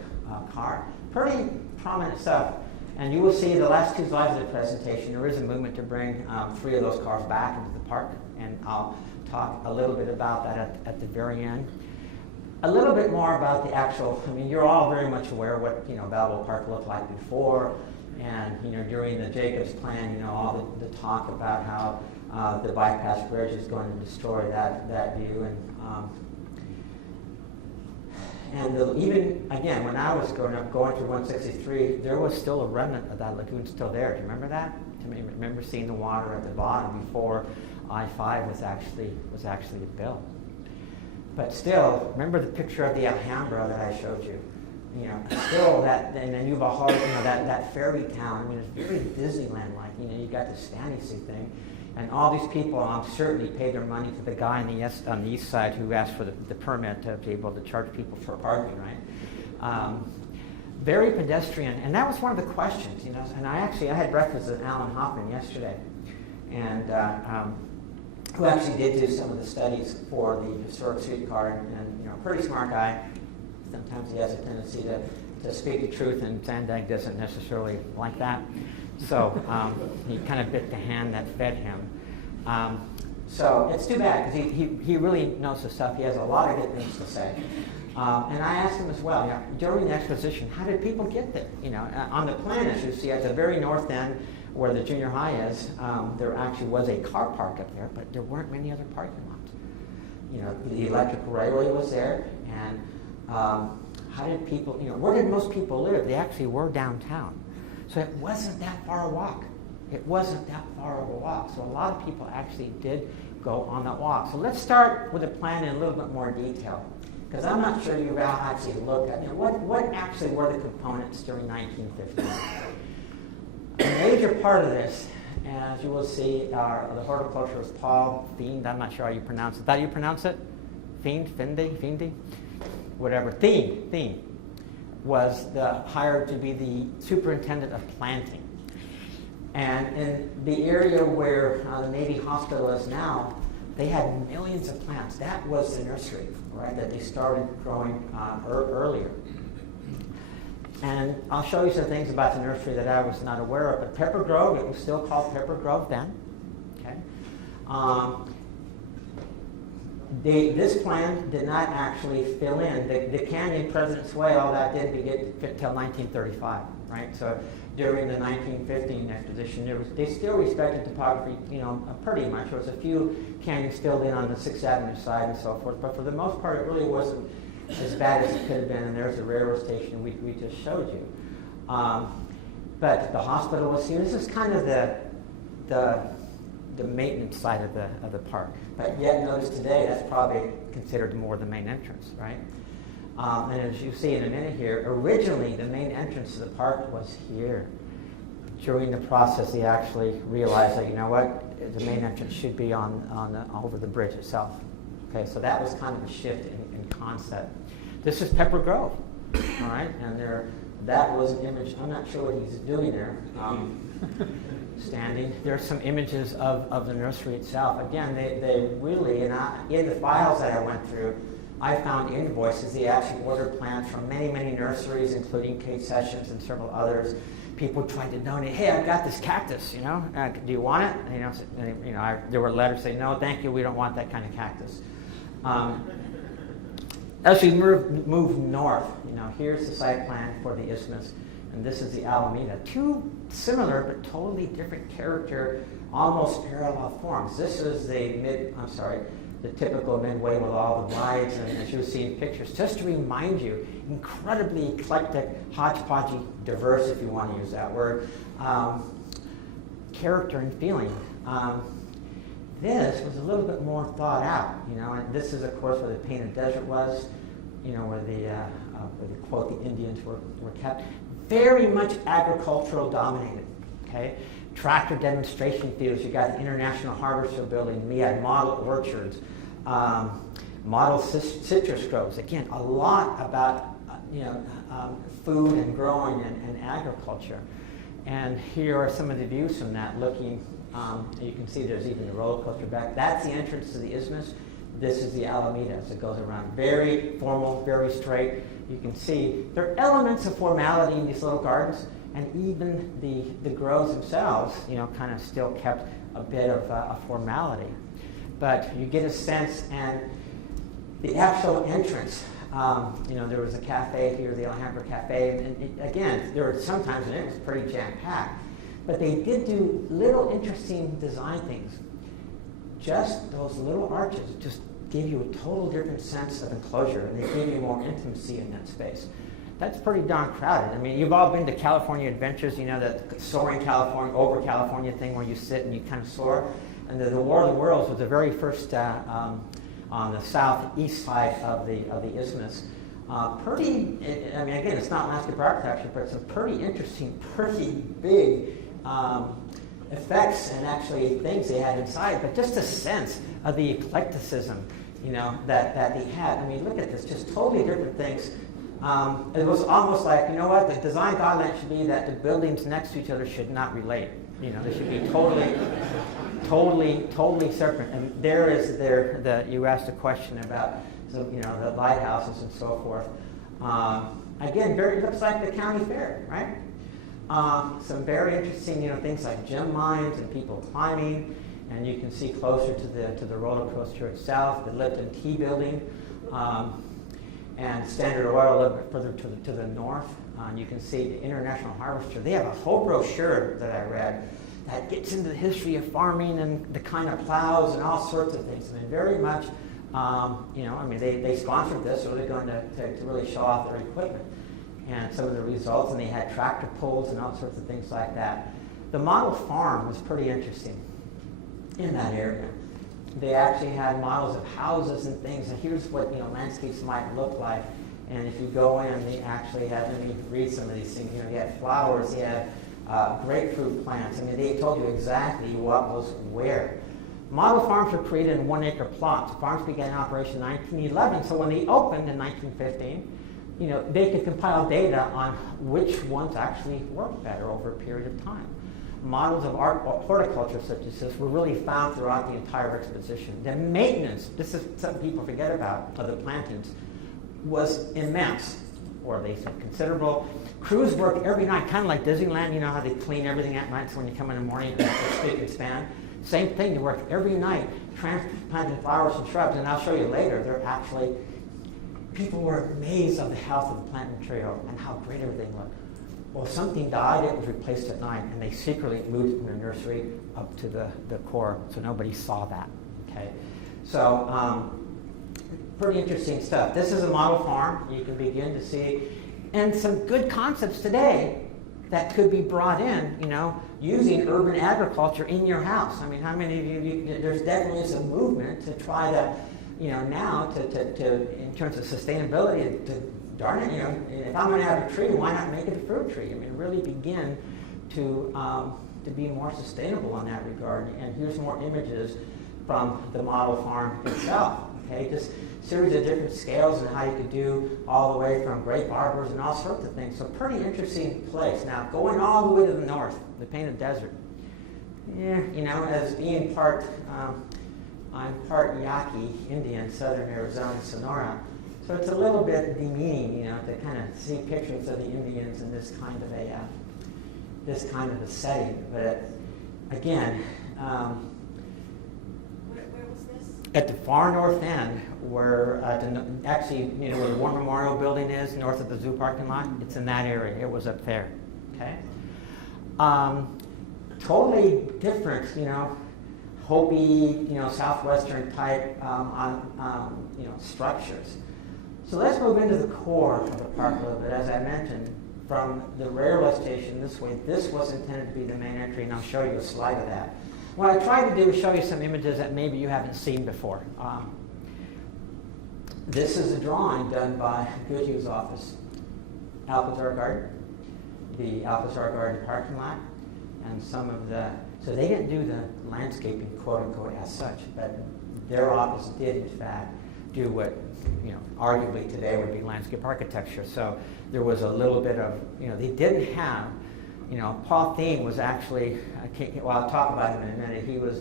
car. Pretty prominent stuff. And you will see the last two slides of the presentation, there is a movement to bring 3 of those cars back into the park, and I'll talk a little bit about that at the very end. a little bit more about the actual, I mean, you're all very much aware of what, Balboa Park looked like before, and, during the Jacobs plan, all the talk about how the bypass bridge is going to destroy that view, even, again, when I was growing up, going through 163, there was still a remnant of that lagoon still there. Do you remember that? I remember seeing the water at the bottom before I-5 was actually built. But still, remember the picture of the Alhambra that I showed you? Still that, and then you've all, that fairy town. I mean, it's very Disneyland-like. You got the Stanley thing, and all these people certainly paid their money to the guy on the east side who asked for the permit to be able to charge people for parking, right? Very pedestrian, and that was one of the questions, And I had breakfast with Alan Hoffman yesterday, and who actually did do some of the studies for the historic streetcar, and pretty smart guy. Sometimes he has a tendency to speak the truth, and Sandag doesn't necessarily like that. So he kind of bit the hand that fed him. So it's too bad, because he really knows the stuff. He has a lot of good things to say. And I asked him as well, during the exposition, how did people get there? On the plan, as you see, at the very north end, where the junior high is, there actually was a car park up there, but there weren't many other parking lots. The electrical railway was there, and how did people, where did most people live? They actually were downtown. So it wasn't that far a walk. It wasn't that far of a walk. So a lot of people actually did go on that walk. So let's start with the plan in a little bit more detail, because I'm not sure you've actually looked at what actually were the components during 1950. A major part of this, as you will see, the horticulturist Paul Fiend, I'm not sure how you pronounce it. Is that how you pronounce it? Fiendy? Whatever. Theme was hired to be the superintendent of planting. And in the area where the Navy Hospital is now, they had millions of plants. That was the nursery, right, that they started growing earlier. And I'll show you some things about the nursery that I was not aware of. But Pepper Grove, it was still called Pepper Grove then. Okay. This plan did not actually fill in. The canyon, President's Way, all that didn't get fit till 1935, right? So during the 1915 exposition, they still respected topography, pretty much. There was a few canyons filled in on the 6th Avenue side and so forth, but for the most part, it really wasn't as bad as it could have been. And there's the railroad station we just showed you. But the hospital was here. This is kind of the maintenance side of the park. But yet, notice today, that's probably considered more the main entrance, right? And as you see in a minute here, originally the main entrance to the park was here. During the process, they actually realized that, the main entrance should be over the bridge itself. Okay, so that was kind of a shift in concept. This is Pepper Grove, all right? And that was an image. I'm not sure what he's doing there. Standing. There's some images of the nursery itself. Again, they really, in the files that I went through, I found invoices. They actually ordered plants from many, many nurseries, including Kate Sessions and several others. People tried to donate. Hey, I've got this cactus. Do you want it? There were letters saying, no, thank you. We don't want that kind of cactus. As we move north, here's the site plan for the isthmus, and this is the Alameda. Two similar but totally different character, almost parallel forms. This is the typical midway with all the rides, and as you see in pictures, just to remind you, incredibly eclectic, hodgepodgey, diverse, if you want to use that word, character and feeling. This was a little bit more thought out, and this is, of course, where the Painted Desert was, where the quote, the Indians were kept. Very much agricultural dominated, okay? Tractor demonstration fields. You got the International Harvester Building. We had model orchards, model citrus groves. Again, a lot about food and growing and agriculture. And here are some of the views from that. Looking, you can see there's even a roller coaster back. That's the entrance to the isthmus. This is the Alameda as it goes around. Very formal, very straight. You can see there are elements of formality in these little gardens. And even the groves themselves, kind of still kept a bit of a formality. But you get a sense, and the actual entrance, There was a cafe here, the Alhambra Cafe, and again, there were sometimes, and it was pretty jam-packed, but they did do little interesting design things. Just those little arches just gave you a total different sense of enclosure, and they gave you more intimacy in that space. That's pretty darn crowded. I mean, you've all been to California Adventures, that soaring California, over California thing where you sit and you kind of soar. And the War of the Worlds was the very first on the southeast side of the isthmus. Again, it's not landscape architecture, but some pretty interesting, pretty big effects and actually things they had inside, but just a sense of the eclecticism, that they had. I mean, look at this, just totally different things. It was almost like, the design guideline should be that the buildings next to each other should not relate. They should be totally separate. And you asked a question about, the lighthouses and so forth. Again, it looks like the county fair, right? Some very interesting, things like gem mines and people climbing, and you can see closer to the roller coaster itself, the Lipton Tea Building, and Standard Oil a little bit further to the north. You can see the International Harvester. They have a whole brochure that I read that gets into the history of farming and the kind of plows and all sorts of things. I mean, very much, they sponsored this, so they're going to really show off their equipment and some of the results, and they had tractor pulls and all sorts of things like that. The model farm was pretty interesting in that area. They actually had models of houses and things, and here's what landscapes might look like. And if you go in, they actually had, let me read some of these things. You had flowers, you had grapefruit plants. I mean, they told you exactly what was where. Model farms were created in 1 acre plots. Farms began operation in 1911, so when they opened in 1915, they could compile data on which ones actually worked better over a period of time. Models of horticulture such as this were really found throughout the entire exposition. The maintenance, this is something people forget about, of the plantings, was immense, or they said considerable. Crews worked every night, kind of like Disneyland, how they clean everything at night, so when you come in the morning, it's spick and span. Same thing, they worked every night, transplanting flowers and shrubs, and I'll show you later, people were amazed of the health of the plant material and how great everything looked. Well, if something died, it was replaced at night, and they secretly moved it from the nursery up to the core, so nobody saw that, okay? So, pretty interesting stuff. This is a model farm. You can begin to see, and some good concepts today that could be brought in, using urban agriculture in your house. I mean, how many of you there's definitely some movement to try to, now to in terms of sustainability, to darn it, if I'm going to have a tree, why not make it a fruit tree? I mean, really begin to be more sustainable in that regard. And here's more images from the model farm itself. Okay, just a series of different scales and how you could do all the way from grape arbors and all sorts of things. So pretty interesting place. Now, going all the way to the north, the Painted Desert. Yeah, as being I'm part Yaqui Indian, Southern Arizona, Sonora. So it's a little bit demeaning, to kind of see pictures of the Indians in this kind of a setting. But again, Where was this? at the far north end, where where the War Memorial Building is, north of the zoo parking lot, it's in that area. It was up there. Okay. Totally different, Hopi, southwestern type structures. So let's move into the core of the park a little bit. As I mentioned, from the railway station this way, this was intended to be the main entry, and I'll show you a slide of that. What I tried to do is show you some images that maybe you haven't seen before. This is a drawing done by Goodhue's office, Alcazar Garden, the Alcazar Garden parking lot, and some of the, so they didn't do the landscaping, quote unquote, as such, but their office did, in fact, do what, arguably today would be landscape architecture. So there was a little bit of, they didn't have, Paul Thiem was actually, I'll talk about him in a minute, he was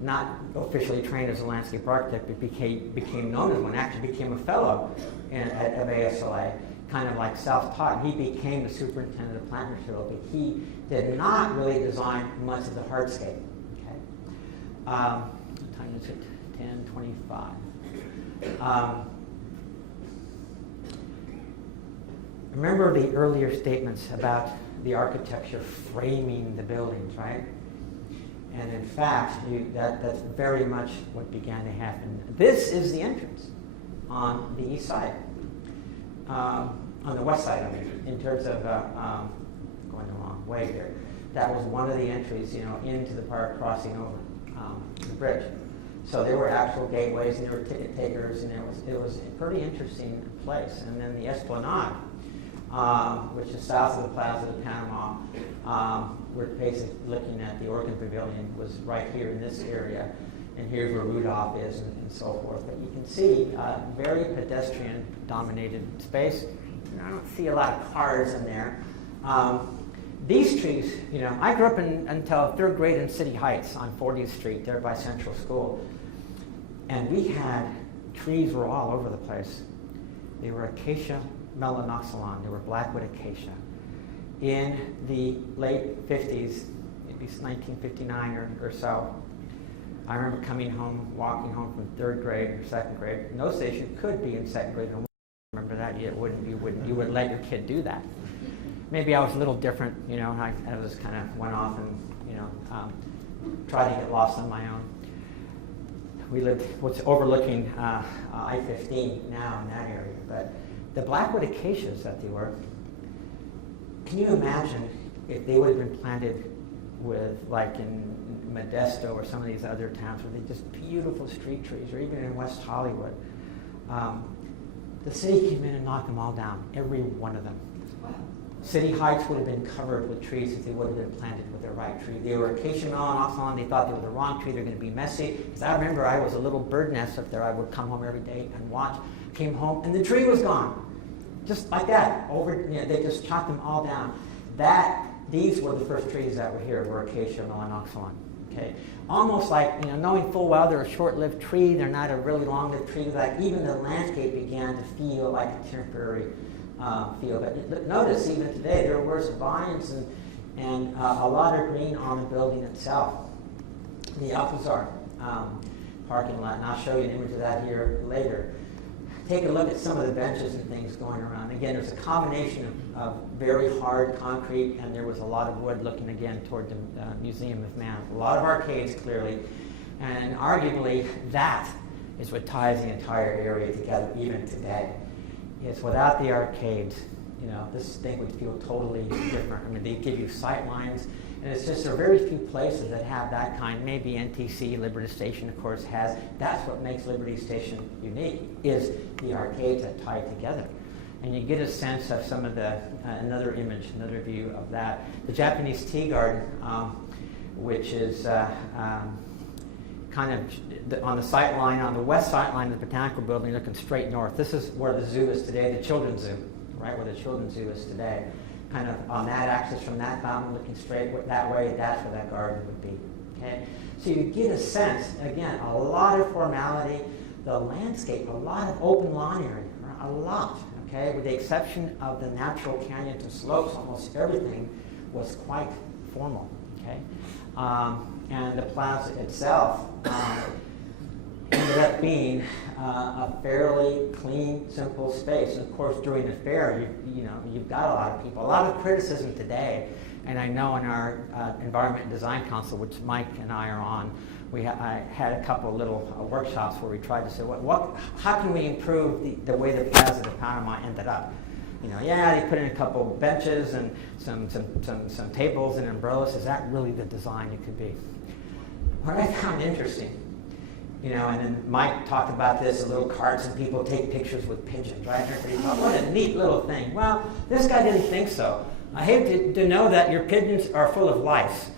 not officially trained as a landscape architect, but became known as one, actually became a fellow at ASLA, kind of like self-taught. He became the superintendent of plant material, but he did not really design much of the hardscape. Okay. What time is it? 10:25. remember the earlier statements about the architecture framing the buildings, right? And in fact, that's very much what began to happen. This is the entrance on the east side, on the west side, I mean, in terms of going the wrong way here. That was one of the entries, into the park crossing over the bridge. So there were actual gateways, and there were ticket takers, and it was a pretty interesting place. And then the Esplanade, which is south of the Plaza de Panama, we're basically looking at the Organ Pavilion, was right here in this area, and here's where Rudolph is, and so forth. But you can see very pedestrian-dominated space. I don't see a lot of cars in there. These trees, I grew up until third grade in City Heights on 40th Street, there by Central School. And we had trees were all over the place. They were acacia melanoxylon. They were blackwood acacia. In the late 50s, maybe 1959 or so, I remember coming home, walking home from third grade or second grade. In those days, you could be in second grade. Remember that? You wouldn't let your kid do that. Maybe I was a little different, I just kind of went off and, tried to get lost on my own. We lived what's overlooking I-15 now in that area. But the blackwood acacias that they were, can you imagine if they would have been planted with, like in Modesto or some of these other towns where they're just beautiful street trees, or even in West Hollywood. The city came in and knocked them all down, every one of them. City Heights would have been covered with trees if they would have been planted with the right tree. They were acacia melanoxylon. They thought they were the wrong tree. They're going to be messy. Because I remember I was a little bird nest up there. I would come home every day and watch. Came home and the tree was gone, just like that. They just chopped them all down. These were the first trees that were here. Were acacia melanoxylon. Okay, almost like knowing full well they're a short-lived tree. They're not a really long-lived tree. Like even the landscape began to feel like a temporary feel. But notice even today there were some vines and a lot of green on the building itself. The Alcazar parking lot, and I'll show you an image of that here later. Take a look at some of the benches and things going around. Again, there's a combination of very hard concrete, and there was a lot of wood looking again toward the Museum of Man. A lot of arcades, clearly, and arguably that is what ties the entire area together even today. Is without the arcades, this thing would feel totally different. I mean, they give you sight lines, and it's just there are very few places that have that kind. Maybe NTC, Liberty Station, of course, has. That's what makes Liberty Station unique, is the arcades that tie together. And you get a sense of some of the, another image, another view of that. The Japanese Tea Garden, which is kind of on the sight line, on the west sight line of the Botanical Building, looking straight north. This is where the zoo is today, the Children's Zoo, right where the Children's Zoo is today. Kind of on that axis from that fountain, looking straight that way, that's where that garden would be. Okay, so you get a sense, again, a lot of formality, the landscape, a lot of open lawn area, a lot. Okay, with the exception of the natural canyon to slopes, almost everything was quite formal. Okay. And the plaza itself ended up being a fairly clean, simple space. And of course, during the fair, you've got a lot of people. A lot of criticism today, and I know in our Environment and Design Council, which Mike and I are on, I had a couple of little workshops where we tried to say, how can we improve the way the Plaza de Panama ended up? They put in a couple benches and some tables and umbrellas. Is that really the design it could be? What I found interesting, and then Mike talked about this, the little carts and people take pictures with pigeons, right? Everybody thought, what a neat little thing. Well, this guy didn't think so. I hate to know that your pigeons are full of lice.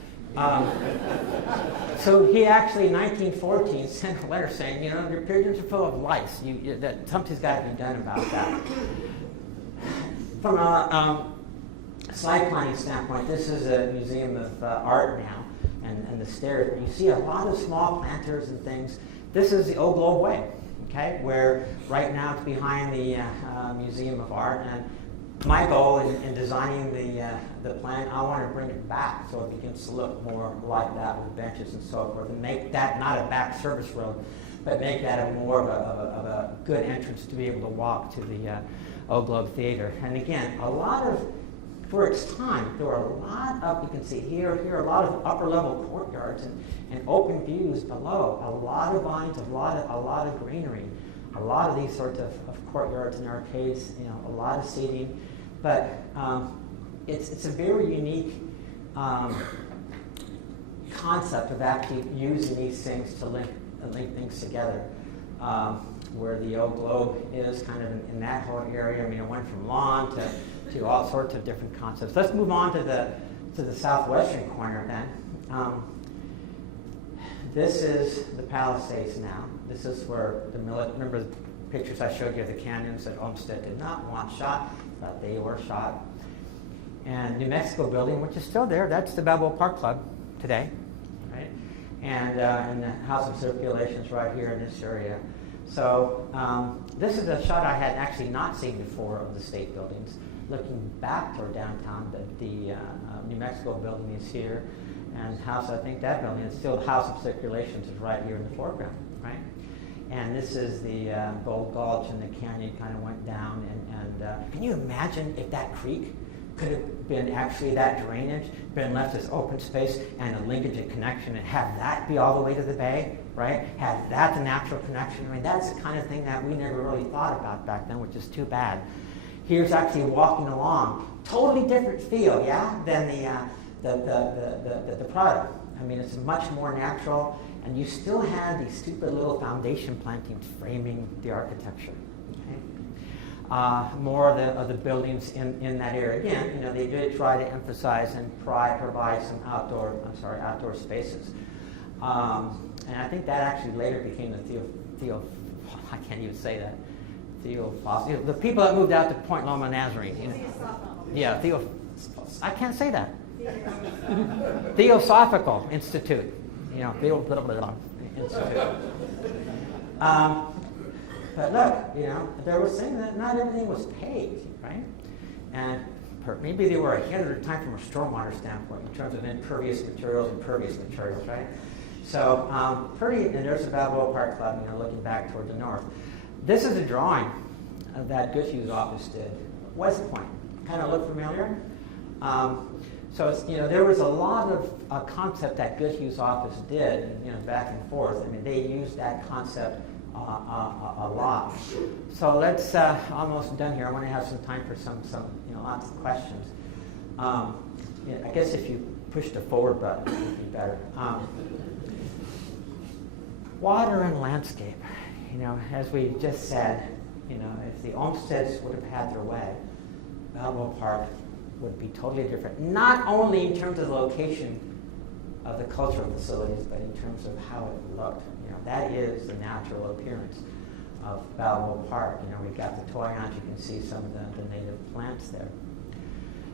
So he actually, in 1914, sent a letter saying, your pigeons are full of lice. Something's got to be done about that. From a slide planning standpoint, this is a museum of art now, and the stairs. You see a lot of small planters and things. This is the Old Globe Way, okay, where right now it's behind the Museum of Art. And my goal in designing the plan, I want to bring it back so it begins to look more like that with benches and so forth, and make that not a back service road, but make that a more of a good entrance to be able to walk to the Old Globe Theater. And again, for its time, there were a lot of, you can see here, a lot of upper level courtyards and open views below. A lot of vines, a lot of greenery, a lot of these sorts of courtyards and arcades, a lot of seating. But it's a very unique concept of actually using these things to link things together. Where the Old Globe is kind of in that whole area. I mean, it went from lawn to all sorts of different concepts. Let's move on to the southwestern corner then. This is the Palisades now. This is where remember the pictures I showed you of the canyons that Olmsted did not want shot, but they were shot. And New Mexico building, which is still there, that's the Balboa Park Club today, right? And the House of Circulation's right here in this area. So this is a shot I had actually not seen before of the state buildings. Looking back toward downtown, the New Mexico building is here, and I think that building is still the House of Circulations is right here in the foreground, right? And this is the Gold Gulch, and the canyon kind of went down. And can you imagine if that creek could have been actually that drainage, been left as open space and a linkage and connection, and have that be all the way to the bay, right? Have that the natural connection. I mean, that's the kind of thing that we never really thought about back then, which is too bad. Here's actually walking along, totally different feel, yeah, than the product. I mean, it's much more natural, and you still have these stupid little foundation plantings framing the architecture. Okay? More of the buildings in that area. Again, they did try to emphasize and provide some outdoor spaces. And I think that actually later became the I can't even say that. The people that moved out to Point Loma Nazarene. Yeah, I can't say that. Theosophical Institute. Institute. But look, there was saying that not everything was paved, right? And maybe they were ahead of their time from a stormwater standpoint in terms of impervious materials and pervious materials, right? So and there's the Balboa Park Club, looking back toward the north. This is a drawing that Goodhue's office did. West Point, kind of look familiar? So it's, there was a lot of concept that Goodhue's office did, back and forth. I mean, they used that concept a lot. So let's almost done here. I want to have some time for some lots of questions. I guess if you push the forward button, it would be better. Water and landscape. As we just said, if the Olmsteds would have had their way, Balboa Park would be totally different. Not only in terms of the location of the cultural facilities, but in terms of how it looked. That is the natural appearance of Balboa Park. We've got the toyons, you can see some of the native plants there.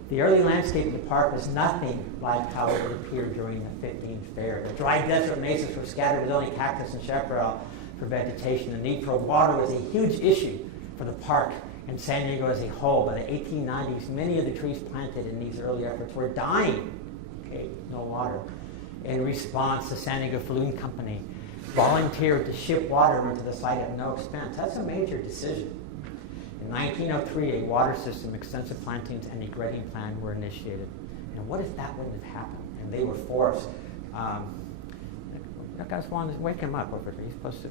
The early landscape of the park was nothing like how it would appear during the 15th fair. The dry desert mesas were scattered with only cactus and chaparral for vegetation. The need for water was a huge issue for the park and San Diego as a whole. By the 1890s, many of the trees planted in these early efforts were dying. Okay, no water. In response, the San Diego Flood Company volunteered to ship water into the site at no expense. That's a major decision. In 1903, a water system, extensive plantings, and a grading plan were initiated. And what if that wouldn't have happened? And they were forced. You guys want to wake him up over there. He's supposed to.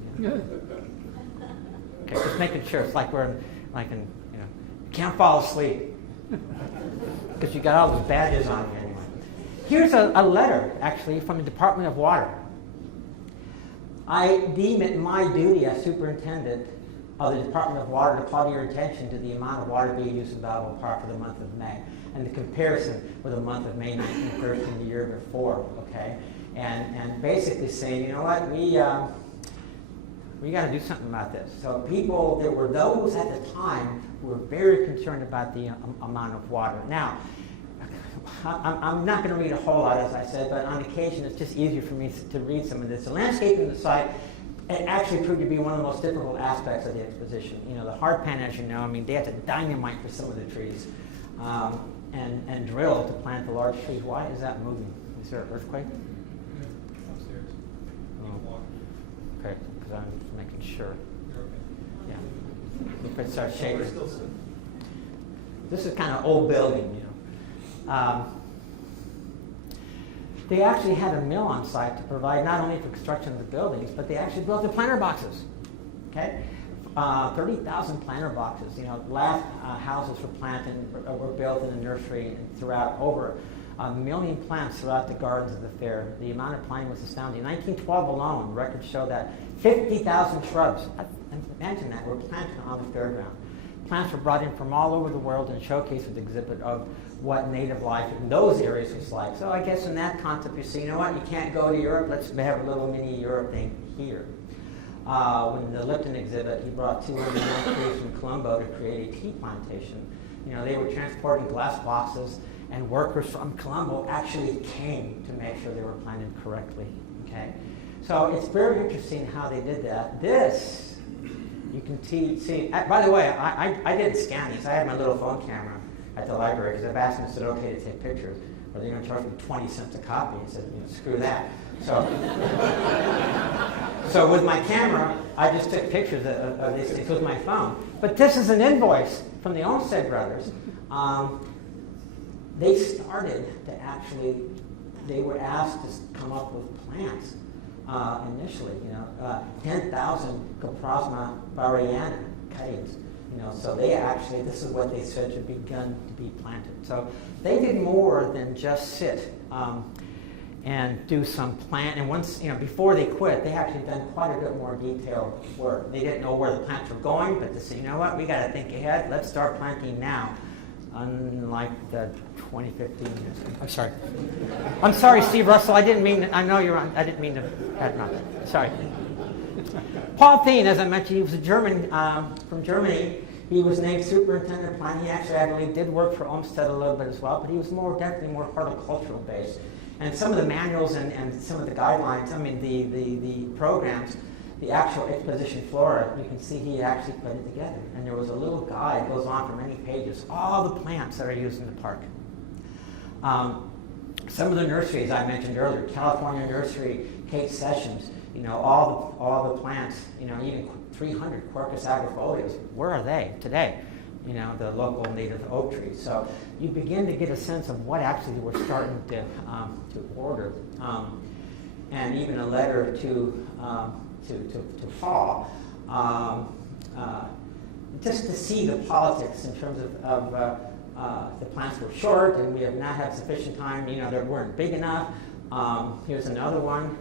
Okay, just making sure. It's like we're in can't fall asleep because you got all those badges on you anyway. Here's a letter actually from the Department of Water. I deem it my duty as superintendent of the Department of Water to call your attention to the amount of water being used in Balboa Park for the month of May, and the comparison with the month of May 1913, the year before, okay? And basically saying, we got to do something about this. So there were those at the time who were very concerned about the amount of water. Now, I'm not going to read a whole lot, as I said, but on occasion it's just easier for me to read some of this. The landscaping of the site, it actually proved to be one of the most difficult aspects of the exposition. The hard pan, as you know, they had to dynamite for some of the trees and drill to plant the large trees. Why is that moving? Is there an earthquake? Upstairs. Oh. Okay, because so I'm just making sure. You're okay. Yeah. If it starts shaking. We're still sitting. This is kind of old building, They actually had a mill on site to provide not only for construction of the buildings, but they actually built the planter boxes. Okay, 30,000 planter boxes. Last houses were built in the nursery and throughout over 1 million plants throughout the gardens of the fair. The amount of planting was astounding. In 1912 alone, records show that 50,000 shrubs, imagine that, were planted on the fairground. Plants were brought in from all over the world and showcased with exhibit of what native life in those areas was like. So I guess in that concept, you see, you know what, you can't go to Europe, let's have a little mini Europe thing here. When the Lipton exhibit, he brought 200 young trees from Colombo to create a tea plantation. They were transporting glass boxes, and workers from Colombo actually came to make sure they were planted correctly. Okay, so it's very interesting how they did that. This, you can see. By the way, I didn't scan these. I had my little phone camera at the library because I've asked them, is it okay to take pictures? Or they're going to charge me 20 cents a copy. I said, screw that. So with my camera, I just took pictures of these things with my phone. But this is an invoice from the Olmsted brothers. They started to actually, they were asked to come up with plants initially, 10,000 Coprosma barriana cuttings. So they actually, this is what they said had begun to be planted. So they did more than just sit and do some plant. And once, before they quit, they actually done quite a bit more detailed work. They didn't know where the plants were going, but they said, you know what, we got to think ahead. Let's start planting now. Unlike the 2015 years. I'm sorry, Steve Russell. I didn't mean to, I know you're on. I didn't mean to add on. Sorry. Paul Thien, as I mentioned, he was a German from Germany. He was named superintendent of planning. He actually, I believe, did work for Olmsted a little bit as well, but he was definitely more horticultural based. And some of the manuals and some of the guidelines, the programs, the actual exposition flora, you can see he actually put it together. And there was a little guide, goes on for many pages, all the plants that are used in the park. Some of the nurseries I mentioned earlier, California Nursery, Kate Sessions, all the plants, even 300 Quercus agrifolias. Where are they today? The local native oak trees. So you begin to get a sense of what actually we're starting to order, and even a letter to Paul, just to see the politics in terms of the plants were short and we have not had sufficient time. They weren't big enough. Here's another one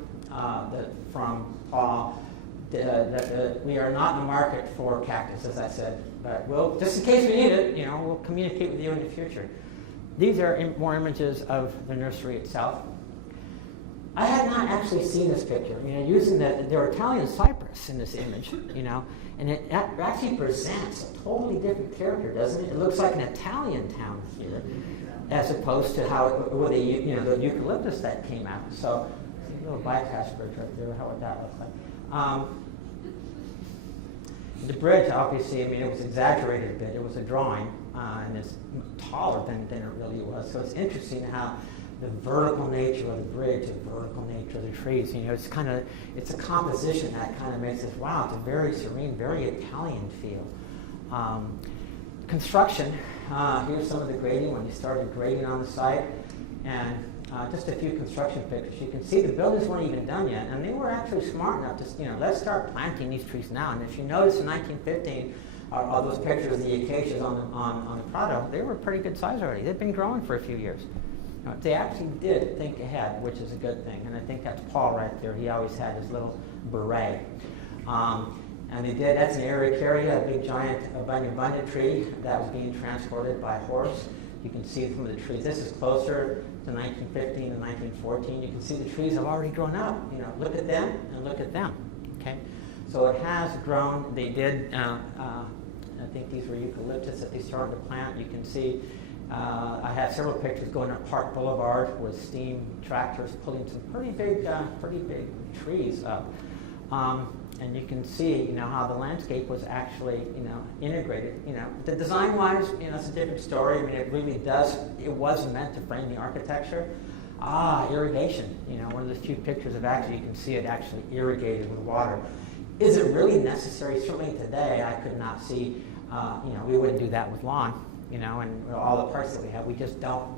from Paul. That we are not in the market for cactus, as I said, but we'll, just in case we need it, we'll communicate with you in the future. These are more images of the nursery itself. I had not actually seen this picture, using their Italian cypress in this image, and it actually presents a totally different character, doesn't it? It looks like an Italian town here, as opposed to how the eucalyptus that came out. So, see a little bypass bridge right there. How would that look like? The bridge, obviously, it was exaggerated a bit. It was a drawing, and it's taller than it really was. So it's interesting how the vertical nature of the bridge, the vertical nature of the trees, it's a composition that kind of makes us, wow, it's a very serene, very Italian feel. Construction, here's some of the grading when you started grading on the site, and just a few construction pictures. You can see the buildings weren't even done yet, and they were actually smart enough to, let's start planting these trees now. And if you notice in 1915, all those pictures of the acacias on the Prado, they were pretty good size already. They've been growing for a few years. They actually did think ahead, which is a good thing. And I think that's Paul right there. He always had his little beret. And they did, that's an Ericaria, a big giant abundant tree that was being transported by horse. You can see some of the trees. This is closer to 1915 and 1914. You can see the trees have already grown up. Look at them and look at them. Okay, so it has grown. They did. I think these were eucalyptus that they started to plant. You can see. I have several pictures going up Park Boulevard with steam tractors pulling some pretty big trees up. And you can see, how the landscape was actually, integrated. The design-wise, it's a different story. It really does. It was meant to frame the architecture. Irrigation. One of the few pictures of actually, you can see it actually irrigated with water. Is it really necessary? Certainly today, I could not see, we wouldn't do that with lawn, and all the parts that we have, we just don't,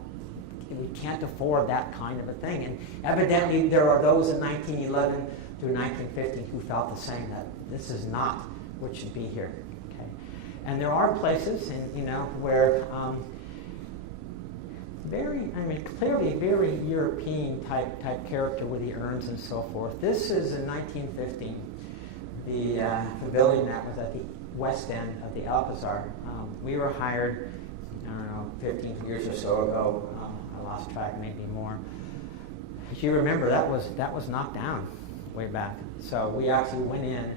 we can't afford that kind of a thing. And evidently, there are those in 1911 through 1950 who felt the same, that this is not what should be here. Okay, and there are places, where clearly very European type character with the urns and so forth. This is in 1915, the pavilion that was at the west end of the Alcazar. We were hired, 15 years or so ago. I lost track, maybe more. If you remember, that was knocked down way back. So we actually went in,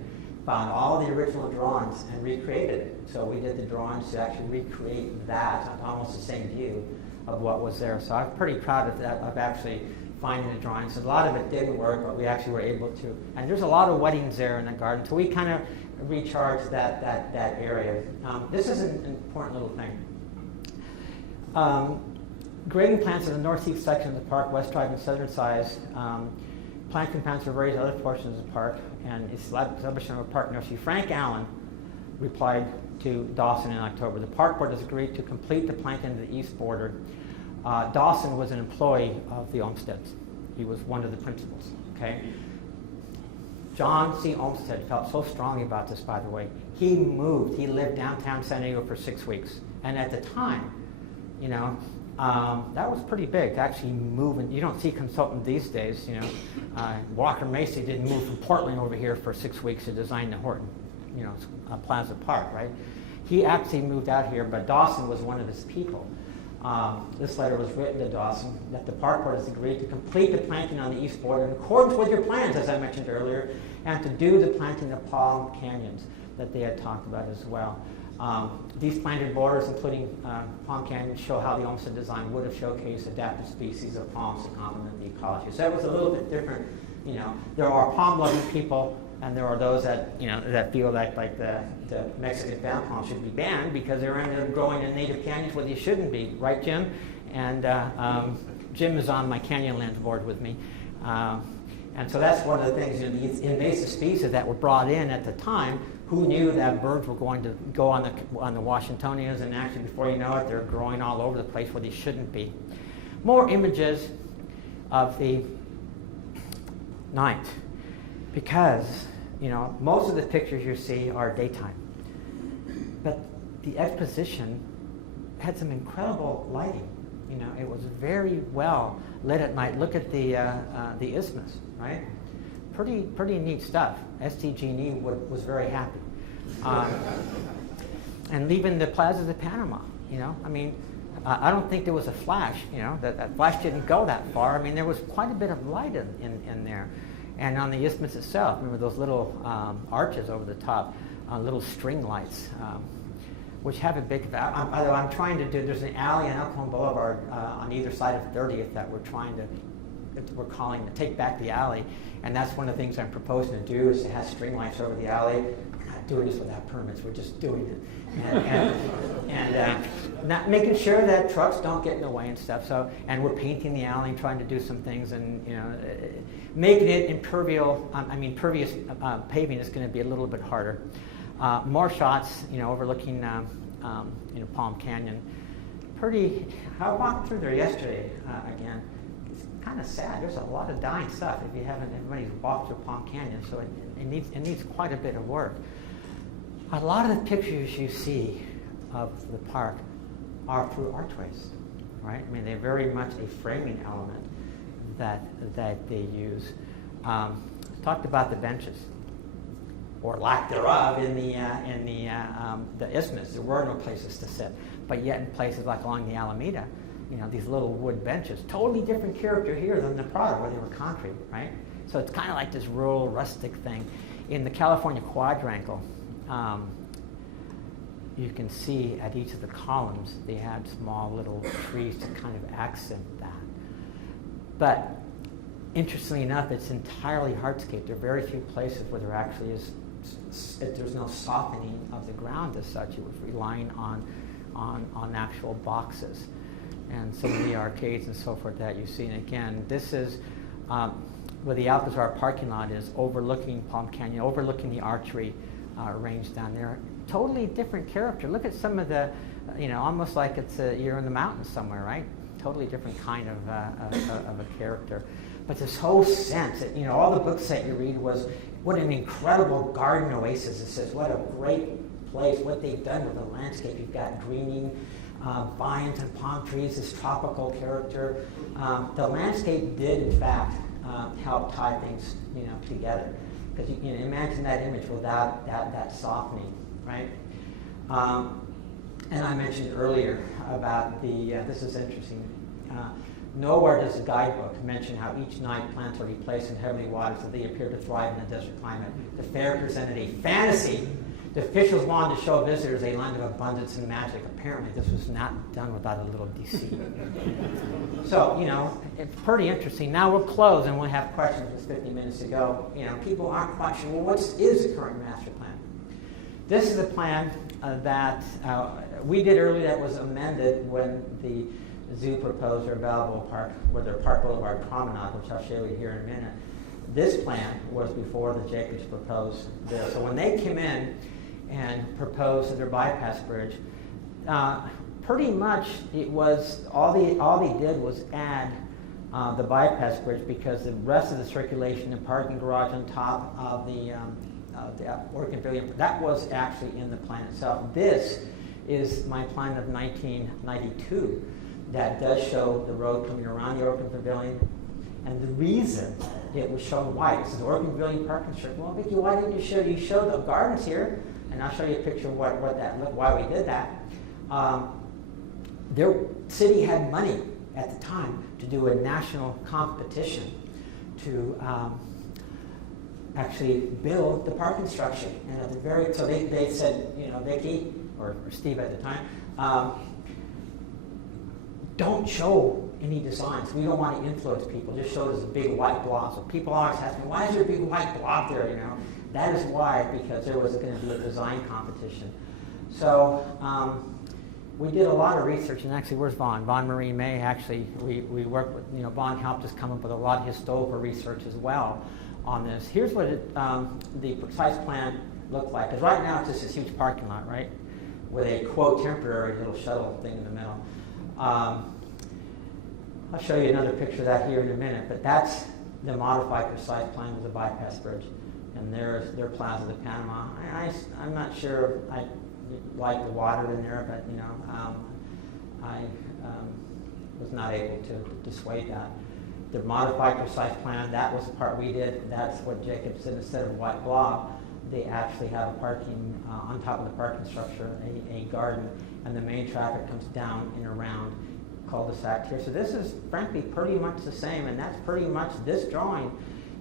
found all the original drawings, and recreated it. So we did the drawings to actually recreate that, almost the same view of what was there. So I'm pretty proud of that, of actually finding the drawings. A lot of it didn't work, but we actually were able to. And there's a lot of weddings there in the garden, so we kind of recharged that area. This is an important little thing. Grading plants in the northeast section of the park, west drive and southern size. Planting plants for various other portions of the park, and establishment of a park nursery. Frank Allen replied to Dawson in October. The park board has agreed to complete the planting of the east border. Dawson was an employee of the Olmsteds. He was one of the principals. Okay. John C. Olmsted felt so strongly about this, by the way. He moved. He lived downtown San Diego for 6 weeks, and at the time, that was pretty big to actually move. And you don't see consultants these days. Walker Macy didn't move from Portland over here for 6 weeks to design the Horton, Plaza Park, right? He actually moved out here, but Dawson was one of his people. This letter was written to Dawson that the park board has agreed to complete the planting on the east border in accordance with your plans, as I mentioned earlier, and to do the planting of palm canyons that they had talked about as well. These planted borders, including palm canyons, show how the Olmsted design would have showcased adapted species of palms to complement the ecology. So that was a little bit different. There are palm-loving people, and there are those that that feel like the Mexican fan palm should be banned because they're growing in native canyons where they shouldn't be, right, Jim? And Jim is on my Canyonlands board with me. And so that's one of the things, these invasive species that were brought in at the time. Who knew that birds were going to go on the Washingtonias, and actually before you know it, they're growing all over the place where they shouldn't be. More images of the night, because most of the pictures you see are daytime, but the exposition had some incredible lighting. It was very well lit at night. Look at the isthmus, right? Pretty neat stuff. STG&E was very happy. And even the plazas of Panama, I don't think there was a flash, that flash didn't go that far. There was quite a bit of light in there. And on the isthmus itself, remember those little arches over the top, little string lights, which have a big value. Although I'm trying to do, there's an alley on El Cajon Boulevard on either side of 30th that we're calling to take back the alley. And that's one of the things I'm proposing to do, is to have string lights over the alley. We're not doing this without permits, we're just doing it. And not making sure that trucks don't get in the way and stuff. So, and we're painting the alley, trying to do some things, and making it impervious paving is going to be a little bit harder. More shots, overlooking Palm Canyon. I walked through there yesterday again. Kind of sad. There's a lot of dying stuff if you haven't. Everybody's walked through Palm Canyon, so it needs quite a bit of work. A lot of the pictures you see of the park are through archways, right? They're very much a framing element that they use. Talked about the benches, or lack thereof, in the isthmus. There were no places to sit, but yet in places like along the Alameda, these little wood benches, totally different character here than the Prado, where they were concrete, right? So it's kind of like this rural, rustic thing. In the California Quadrangle, you can see at each of the columns, they had small little trees to kind of accent that. But interestingly enough, it's entirely hardscape. There are very few places where there actually is, there's no softening of the ground as such. It was relying on actual boxes. And some of the arcades and so forth that you see. And again, this is where the Alcazar parking lot is, overlooking Palm Canyon, overlooking the archery range down there. Totally different character. Look at some of the, almost like you're in the mountains somewhere, right? Totally different kind of a character. But this whole sense that, all the books that you read was, what an incredible garden oasis. It says, what a great place, what they've done with the landscape. You've got greening, vines and palm trees, this tropical character. The landscape did, in fact, help tie things, together. Because you can imagine that image without that softening, right? And I mentioned earlier about this is interesting. Nowhere does the guidebook mention how each night plants are replaced in heavenly waters so they appear to thrive in the desert climate. The fair presented a fantasy. The officials wanted to show visitors a land of abundance and magic. Apparently, this was not done without a little deceit. So, it's pretty interesting. Now we'll close and we'll have questions with 50 minutes to go. People aren't quite sure, well, what is the current master plan? This is a plan that we did earlier that was amended when the zoo proposed their Balboa Park, with their Park Boulevard Promenade, which I'll show you here in a minute. This plan was before the Jacobs proposed this. So when they came in and proposed their bypass bridge, pretty much it was all they did was add the bypass bridge, because the rest of the circulation and parking garage on top of the Orchid Pavilion, that was actually in the plan itself. This is my plan of 1992 that does show the road coming around the Orchid Pavilion. And the reason it was shown white is the Orchid Pavilion parking strip. Well, Vicki, why didn't you show the gardens here? And I'll show you a picture of what that looked, why we did that. Their city had money at the time to do a national competition to actually build the parking structure. And at the so they said, Vicki, or Steve at the time, don't show any designs. We don't want to influence people. Just show us a big white blob. So people always ask me, why is there a big white blob there? That is why, because there was going to be a design competition. So we did a lot of research, and actually, where's Vaughn? Vaughn Marie May, actually, we worked with, Vaughn helped us come up with a lot of historical research as well on this. Here's what the precise plan looked like. Because right now, it's just this huge parking lot, right? With a, quote, temporary little shuttle thing in the middle. I'll show you another picture of that here in a minute, but that's the modified precise plan with the bypass bridge. And there's their Plaza de Panama. I'm not sure I like the water in there, but I was not able to dissuade that. The modified precise plan, that was the part we did. That's what Jacob said. Instead of white blob, they actually have a parking, on top of the parking structure, a garden, and the main traffic comes down and around cul-de-sac here. So this is frankly pretty much the same, and that's pretty much this drawing,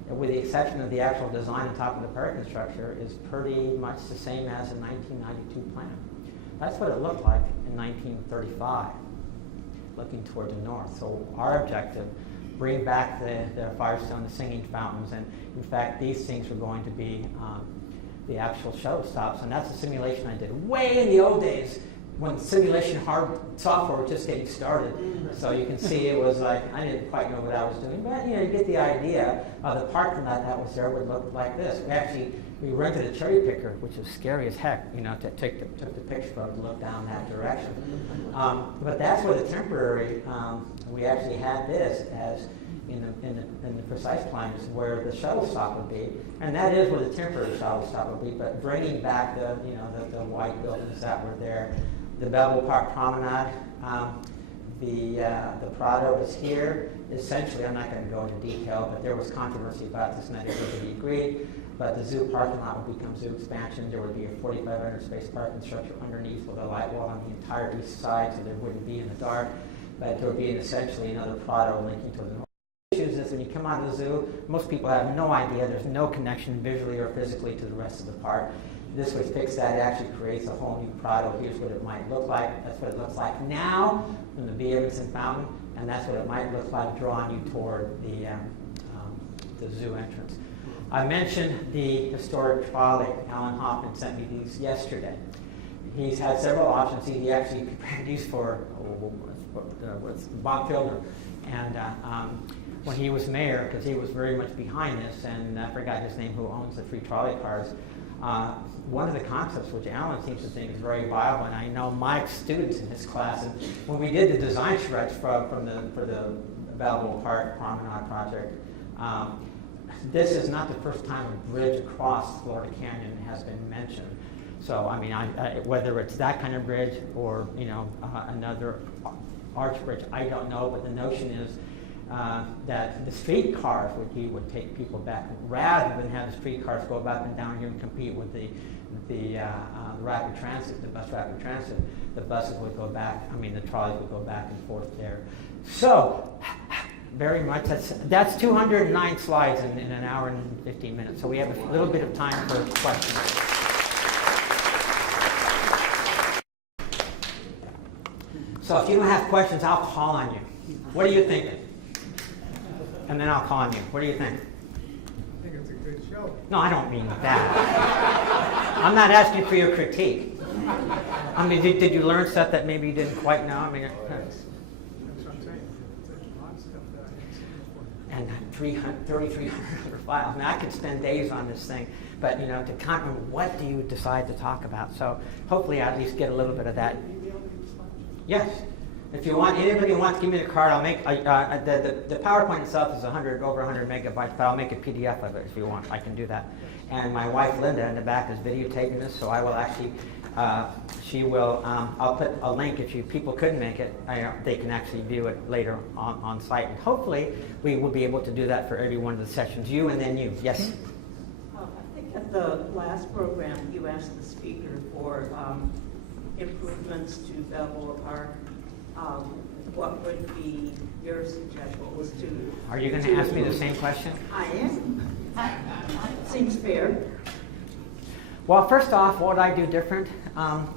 with the exception of the actual design on top of the parking structure, is pretty much the same as the 1992 plan. That's what it looked like in 1935, looking toward the north. So our objective, bring back the Firestone, the singing fountains, and in fact these things were going to be the actual shuttle stops, and that's a simulation I did way in the old days when simulation software was just getting started. So you can see it was like, I didn't quite know what I was doing, but you get the idea. The parking lot that was there would look like this. We rented a cherry picker, which was scary as heck, to take the picture of and look down that direction. But that's where the temporary, we actually had this as in the precise plan is where the shuttle stop would be, and that is where the temporary shuttle stop would be. But bringing back the white buildings that were there, the Balboa Park Promenade, the Prado is here. Essentially, I'm not going to go into detail, but there was controversy about this, and that everybody agreed. But the zoo parking lot would become zoo expansion. There would be a 4,500 space parking structure underneath with a light wall on the entire east side, so there wouldn't be in the dark. But there would be essentially another Prado linking to the north. The issue is when you come out of the zoo, most people have no idea. There's no connection visually or physically to the rest of the park. This would fix that. It actually creates a whole new Prado. Here's what it might look like. That's what it looks like now from the B. Emerson Fountain, and that's what it might look like drawing you toward the zoo entrance. I mentioned the historic trolley. Alan Hoffman sent me these yesterday. He's had several options. He actually prepared these for Bob Filner. And when he was mayor, because he was very much behind this, and I forgot his name, who owns the free trolley cars. One of the concepts which Alan seems to think is very viable, and I know Mike's students in his class, and when we did the design charrettes for the Balboa Park Promenade project, this is not the first time a bridge across Florida Canyon has been mentioned. So I mean, whether it's that kind of bridge or another arch bridge, I don't know. But the notion is that the streetcars would take people back, rather than have the streetcars go up and down here and compete with the rapid transit, the bus rapid transit. The buses would go back. I mean, the trolleys would go back and forth there. So, very much. That's 209 slides in an hour and 15 minutes. So we have a little bit of time for questions. So if you don't have questions, I'll call on you. What are you thinking? And then I'll call on you. What do you think? I think it's a good show. No, I don't mean that. I'm not asking for your critique. I mean, did you learn stuff that maybe you didn't quite know? I mean, That's what I'm saying. There's a lot of stuff that I haven't seen before. and 3,300 files. Now, I could spend days on this thing, but to comment, what do you decide to talk about? So hopefully, I at least get a little bit of that. Yes. If you want, anybody who wants to give me the card, I'll make, the PowerPoint itself is over 100 megabytes, but I'll make a PDF of it if you want. I can do that. And my wife, Linda, in the back is videotaping this, so I will actually, I'll put a link if people couldn't make it, they can actually view it later on site. And hopefully, we will be able to do that for every one of the sessions. You and then you. Yes? I think at the last program, you asked the speaker for improvements to Balboa Park. What would be your suggestions to... Are you going to ask me the same question? I am. Seems fair. Well, first off, what would I do different?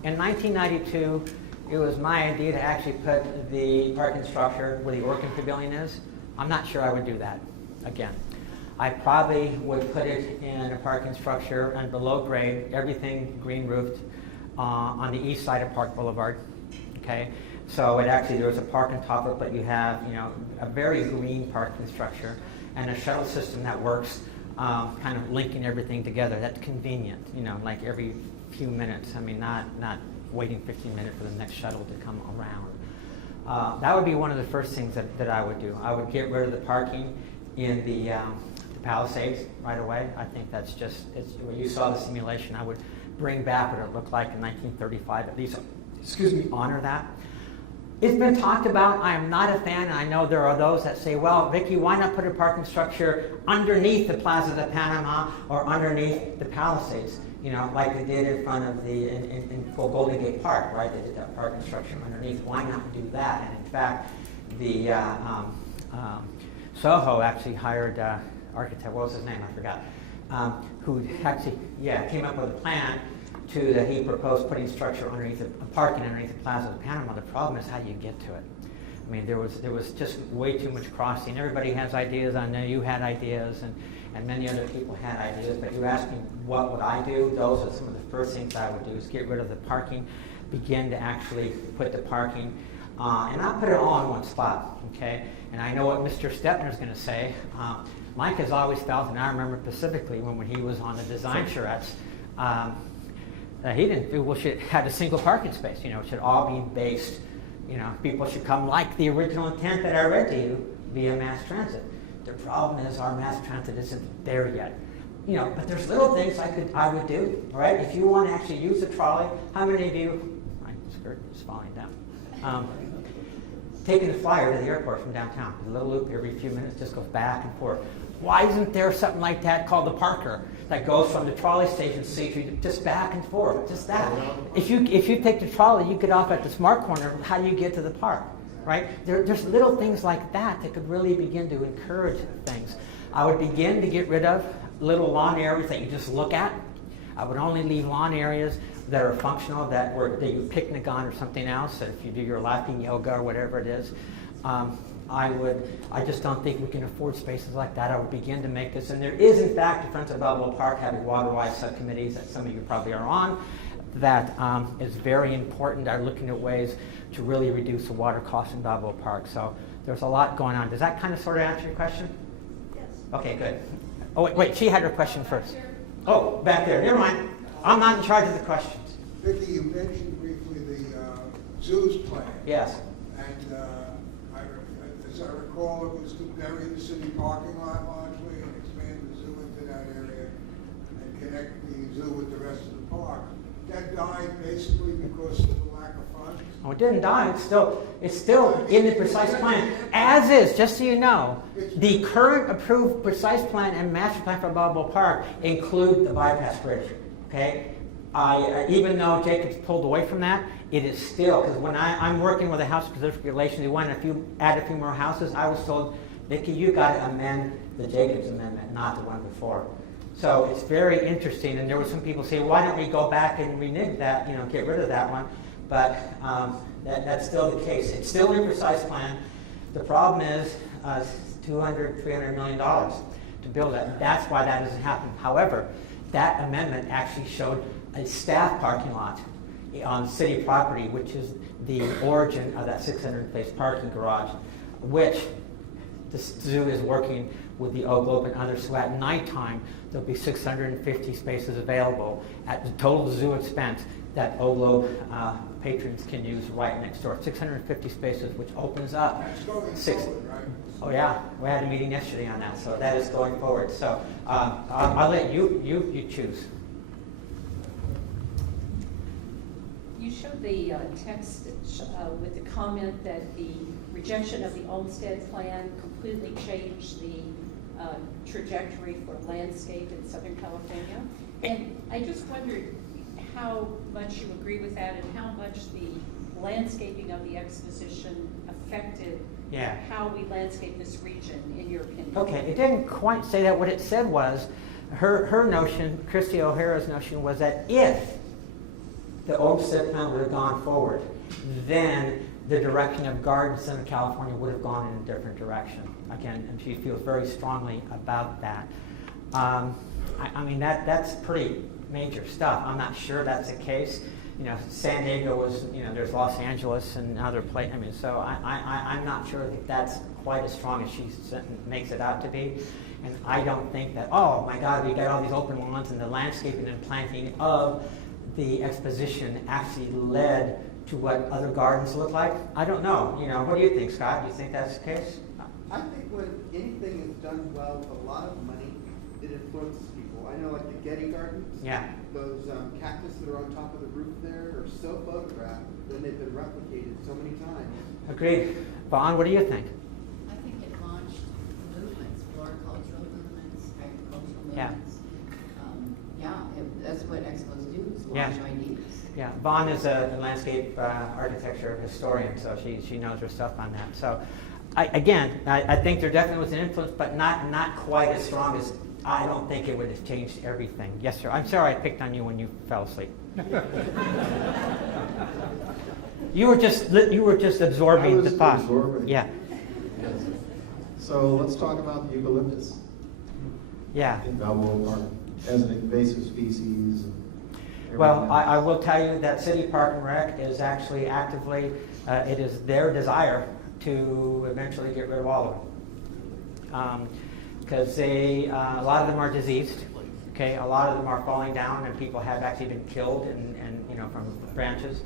In 1992, it was my idea to actually put the parking structure where the Orkin Pavilion is. I'm not sure I would do that again. I probably would put it in a parking structure and below grade, everything green roofed on the east side of Park Boulevard. Okay, so there was a park on top of it, but you have a very green parking structure and a shuttle system that works, kind of linking everything together. That's convenient, like every few minutes. I mean, not waiting 15 minutes for the next shuttle to come around. That would be one of the first things that I would do. I would get rid of the parking in the Palisades right away. I think that's when you saw the simulation, I would bring back what it looked like in 1935, at least, honor that. It's been talked about. I am not a fan, and I know there are those that say, well, Vicki, why not put a parking structure underneath the Plaza de Panama or underneath the Palisades, like they did in front of in Golden Gate Park, right? They did that parking structure underneath. Why not do that? And in fact, the Soho actually hired architect, what was his name? I forgot. Who actually, came up with a plan that he proposed putting structure underneath parking underneath the Plaza of Panama. The problem is how do you get to it? I mean, there was just way too much crossing. Everybody has ideas. I know you had ideas, and many other people had ideas. But you asked me what would I do? Those are some of the first things I would do: is get rid of the parking, begin to actually put the parking, and not put it all in one spot. Okay. And I know what Mr. Stepner is going to say. Mike has always felt, and I remember specifically when he was on the design charrettes, he didn't feel we should have a single parking space. It should all be based. People should come like the original intent that I read to you via mass transit. The problem is our mass transit isn't there yet. But there's little things I would do. Right? If you want to actually use a trolley, how many of you? My skirt is falling down. Taking the flyer to the airport from downtown. A little loop every few minutes, just goes back and forth. Why isn't there something like that called the Parker that goes from the trolley station just back and forth? Just that. If you take the trolley, you get off at the Smart Corner. How do you get to the park? Right? There's little things like that could really begin to encourage things. I would begin to get rid of little lawn areas that you just look at. I would only leave lawn areas that are functional, that you picnic on or something else. So if you do your laughing yoga or whatever it is, I just don't think we can afford spaces like that. I would begin to make this, and there is in fact the Friends of Balboa Park having water-wise subcommittees that some of you probably are on. that is very important, are looking at ways to really reduce the water costs in Balboa Park. So there's a lot going on. Does that kind of sort of answer your question? Yes. Okay, good. Oh, wait, she had her question first. Oh, back there. Never mind. I'm not in charge of the questions. Vicki, you mentioned briefly the zoo's plan. Yes. And as I recall, it was to bury the city parking lot largely and expand the zoo into that area and connect the zoo with the rest of the park. That died basically because of the lack of funds. Oh, it didn't die. It's still in the precise plan. As is, just so you know, the current approved precise plan and master plan for Balboa Park include the bypass bridge. Okay? Even though Jacobs pulled away from that, it is still, because when I'm working with the House of Pacific Relations, we want to add a few more houses. I was told, Vicki, you got to amend the Jacobs amendment, not the one before. So it's very interesting, and there were some people saying, why don't we go back and renege that, get rid of that one? But that's still the case. It's still in precise plan. The problem is $200, $300 million to build it. That's why that doesn't happen. However, that amendment actually showed a staff parking lot on city property, which is the origin of that 600-place parking garage, which the zoo is working with the O Globe and others. So at nighttime, there'll be 650 spaces available at the total zoo expense that O Globe patrons can use right next door. 650 spaces, which opens up. That's going six. forward, right? Oh yeah, we had a meeting yesterday on that, so that is going forward. So I'll let you choose. You showed the text with the comment that the rejection of the Olmsted plan completely changed the trajectory for landscape in Southern California. And I just wondered how much you agree with that and how much the landscaping of the exposition affected how we landscape this region, in your opinion. Okay, it didn't quite say that. What it said was, her notion, Christy O'Hara's notion, was that if the Olmsted plan would have gone forward, then the direction of Garden Center, California would have gone in a different direction. Again, and she feels very strongly about that. I mean, that's pretty major stuff. I'm not sure that's the case. San Diego was, there's Los Angeles and other places. I mean, so I'm not sure that that's quite as strong as she makes it out to be. And I don't think that, oh my God, we got all these open lawns and the landscaping and planting of the exposition actually led to what other gardens look like. I don't know. What do you think, Scott? Do you think that's the case? I think when anything is done well with a lot of money, it influences people. I know, like the Getty Gardens. Yeah. Those cactus that are on top of the roof there are so photographed, then they've been replicated so many times. Agreed. Vaughn, what do you think? I think it launched movements, floricultural movements, agricultural Yeah. movements. That's what expos do, is launch ideas. Yeah, Vaughn is a landscape architecture historian, so she knows her stuff on that. So, I think there definitely was an influence, but not quite as strong as. I don't think it would have changed everything. Yes, sir. I'm sorry I picked on you when you fell asleep. You were just absorbing the thought. Absorbing. Yeah. Yes. So let's talk about the eucalyptus. Yeah. In Balboa Park as an invasive species. Well, I will tell you that City Park and Rec is actually actively, it is their desire to eventually get rid of all of them. Because a lot of them are diseased. Okay, a lot of them are falling down, and people have actually been killed, and from branches.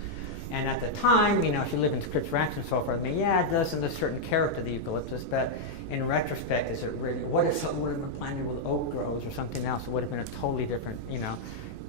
And at the time, if you live in Scripps Ranch and so forth, it does have a certain character, the eucalyptus, but in retrospect, is it really, what if something would have been planted with oak groves or something else? It would have been a totally different,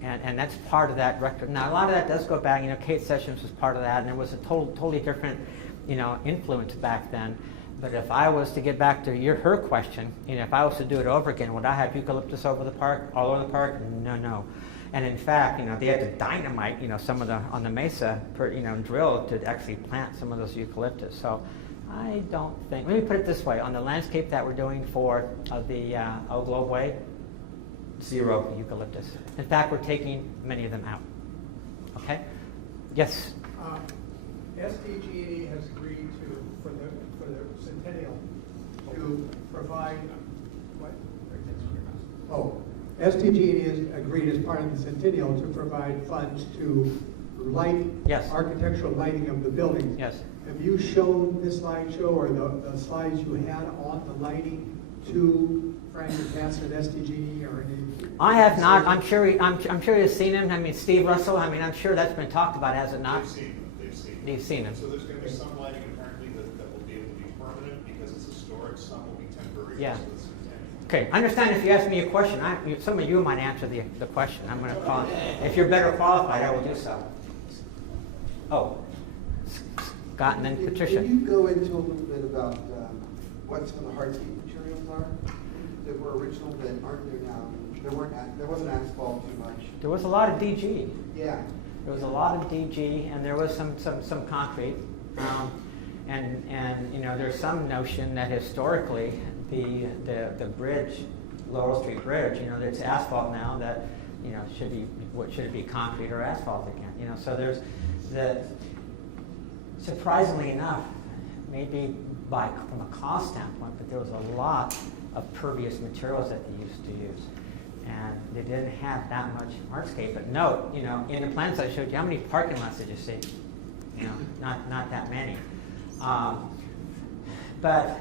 and that's part of that record. Now, a lot of that does go back, Kate Sessions was part of that, and there was a totally different, influence back then. But if I was to get back to her question, if I was to do it over again, would I have eucalyptus over the park, all over the park? No. And in fact, they had to dynamite, some of on the mesa, drill to actually plant some of those eucalyptus. So I don't think, let me put it this way, on the landscape that we're doing for the Old Globe Way, 0 eucalyptus. In fact, we're taking many of them out. Okay? Yes? SDG&E has agreed to, for the centennial, to provide, what? SDG has agreed as part of the Centennial to provide funds to light, Yes. architectural lighting of the buildings. Yes. Have you shown this slideshow or the slides you had on the lighting to Frank and Cass at SDG or any? I have not. I'm sure you've seen him. I mean, Steve Russell. I mean, I'm sure that's been talked about, has it not? They've seen them. They've seen them. You've seen them. So there's going to be some lighting apparently that will be able to be permanent because it's historic. Some will be temporary. Yeah. because it's Centennial. Okay, I understand if you ask me a question, some of you might answer the question. I'm going to call. If you're better qualified, I will do so. Oh, Scott and then Patricia. Can you go into a little bit about what some of the hardscape materials are that were original that aren't there now? There wasn't asphalt too much. There was a lot of DG. Yeah. There was a lot of DG, and there was some concrete. And you know, there's some notion that historically the bridge, Laurel Street Bridge, you know, there's asphalt now that, you know, should it be concrete or asphalt again? You know, so there's surprisingly enough, maybe from a cost standpoint, but there was a lot of pervious materials that they used to use. And they didn't have that much hardscape. But note, you know, in the plans I showed you, how many parking lots did you see? You know, not that many. But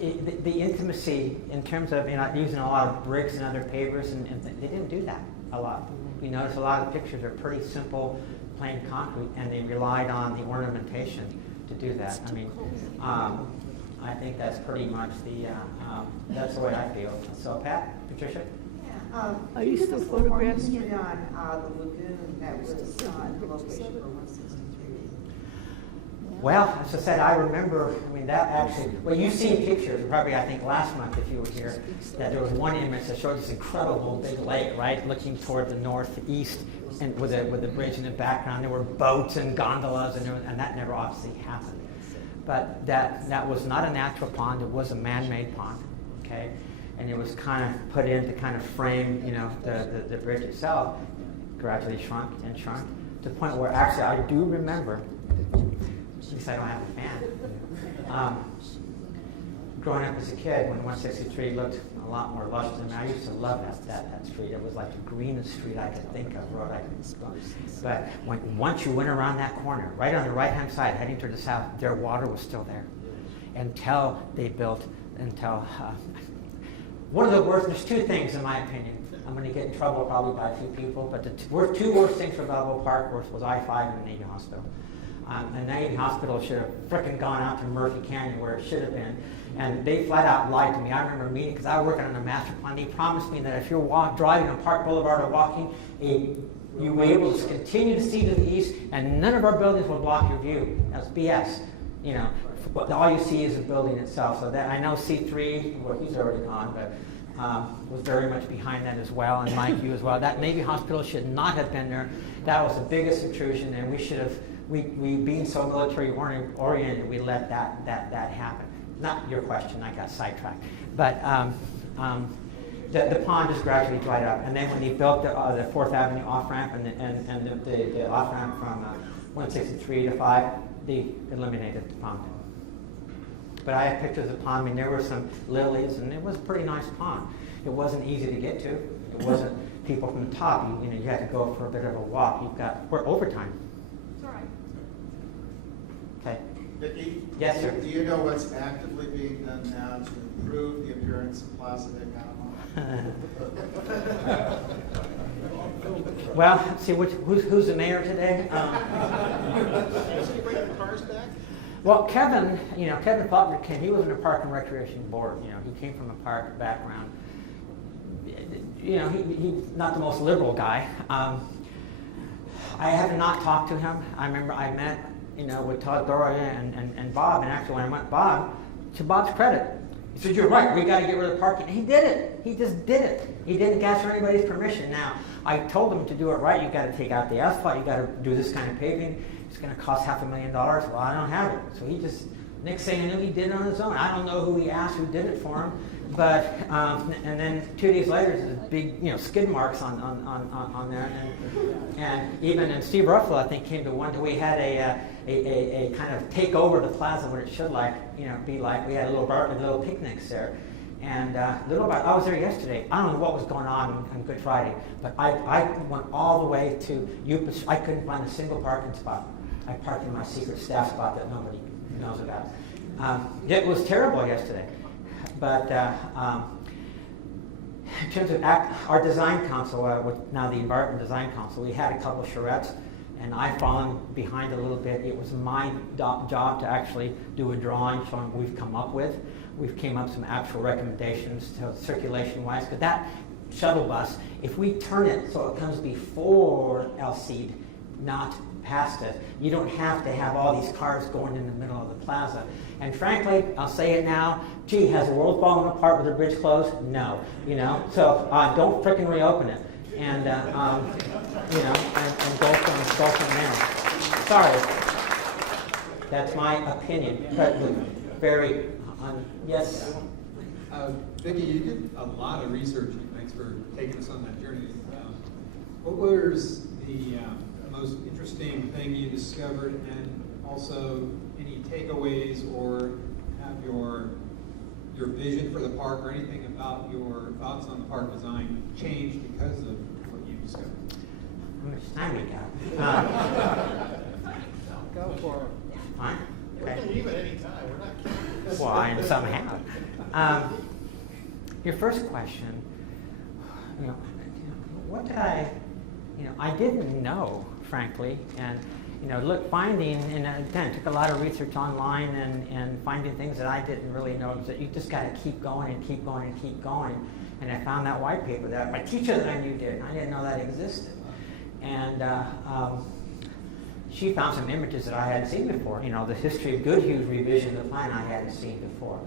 the intimacy in terms of, you know, using a lot of bricks and other pavers, and they didn't do that a lot. We notice a lot of pictures are pretty simple, plain concrete, and they relied on the ornamentation to do that. I mean, I think that's pretty much that's the way I feel. So, Pat, Patricia? Yeah, Are you still photographing it? on the lagoon that was on the location for 163. Well, as I said, I remember, I mean, that actually, well, you've seen pictures, probably I think last month if you were here, that there was one image that showed this incredible big lake, right, looking toward the northeast, and with a bridge in the background. There were boats and gondolas, and that never obviously happened. But that was not a natural pond, it was a man-made pond, okay? And it was kind of put in to kind of frame, you know, the bridge itself. Gradually shrunk and shrunk to the point where actually I do remember, at least I don't have a fan, growing up as a kid when 163 looked a lot more lush than I used to love that street. It was like the greenest street I could think of, road I could go. But once you went around that corner, right on the right-hand side, heading to the south, their water was still there until they built, one of the worst, there's two things in my opinion. I'm going to get in trouble probably by a few people, but the two worst things for Balboa Park was I-5 and the Navy Hospital. And the Navy Hospital should have frickin' gone out to Murphy Canyon where it should have been. And they flat out lied to me. I remember a meeting, because I was working on a master plan. They promised me that if you're driving on Park Boulevard or walking, you were able to continue to see to the east, and none of our buildings will block your view. That's BS. You know, all you see is the building itself. So that I know C3, well, he's already gone, but was very much behind that as well, and Mike, you as well. That Navy Hospital should not have been there. That was the biggest intrusion, and we should have. We being so military oriented, we let that happen. Not your question, I got sidetracked. But the pond just gradually dried up, and then when they built the 4th Avenue off ramp and the off ramp from 163 to 5, they eliminated the pond. But I have pictures of the pond. I mean, there were some lilies, and it was a pretty nice pond. It wasn't easy to get to. It wasn't people from the top. You had to go for a bit of a walk. We're overtime. It's all right. Okay. Vicki? Yes, sir. Do you know what's actively being done now to improve the appearance of Plaza de Panama? Well, let's see who's the mayor today. Is he bringing the cars back? Well, Kevin Faulkner he was in the Park and Recreation Board. You know, he came from a park background. You know, he's not the most liberal guy. I have not talked to him. I remember I met, you know, with Todd Doria and Bob, and actually when I met Bob, to Bob's credit, he said, "You're right, we got to get rid of parking." And he did it. He just did it. He didn't ask for anybody's permission. Now, I told him to do it right. You got to take out the asphalt. You got to do this kind of paving. It's going to cost $500,000. Well, I don't have it. So he just, next thing I knew, he did it on his own. I don't know who he asked who did it for him. But and then 2 days later, there's big, you know, skid marks on there, and even and Steve Ruffalo, I think, came to one. We had a kind of take over the plaza what it should be like. We had little picnics there, And I was there yesterday. I don't know what was going on Good Friday, but I went all the way to Yupus. I couldn't find a single parking spot. I parked in my secret staff spot that nobody knows about. It was terrible yesterday. But in terms of our design council, now the Environment Design Council, we had a couple of charrettes, and I've fallen behind a little bit. It was my job to actually do a drawing showing what we've come up with. We've came up with some actual recommendations to circulation-wise, but that shuttle bus, if we turn it so it comes before Alcide, not past it, you don't have to have all these cars going in the middle of the plaza. And frankly, I'll say it now, gee, has the world fallen apart with the bridge closed? No, so don't frickin' reopen it. And, and go from there. Sorry, that's my opinion, but very, yes? Vicki, you did a lot of research, and thanks for taking us on that journey. What was the most interesting thing you discovered, and also any takeaways, or have your vision for the park or anything about your thoughts on the park design changed because of what you discovered? How much time we got? Go for it. Fine. Okay. We can leave at any time. We're not. Well, and some have. Your first question, what did I didn't know, frankly, and finding, and again, it took a lot of research online and finding things that I didn't really know, is that you just got to keep going and keep going and keep going. And I found that white paper that my teacher that I knew did, and I didn't know that existed. And she found some images that I hadn't seen before. The history of Goodhue's revision of the plan I hadn't seen before.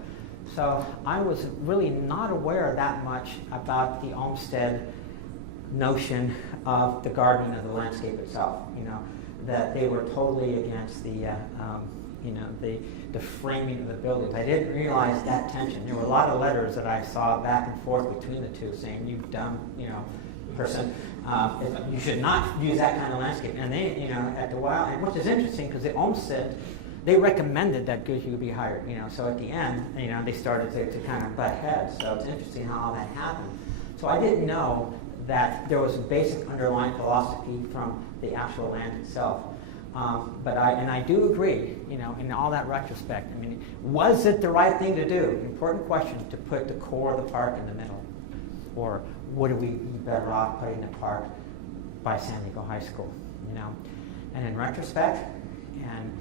So I was really not aware that much about the Olmsted notion of the gardening of the landscape itself. That they were totally against the framing of the buildings. I didn't realize that tension. There were a lot of letters that I saw back and forth between the two, saying, "You dumb, person, you should not use that kind of landscape." And they, at the while, and which is interesting because the Olmsted, they recommended that Goodhue be hired. So at the end, they started to kind of butt heads. So it's interesting how all that happened. So I didn't know that there was a basic underlying philosophy from the actual land itself. But I do agree, in all that retrospect. Was it the right thing to do? Important question, to put the core of the park in the middle. Or would we be better off putting the park by San Diego High School? And in retrospect, and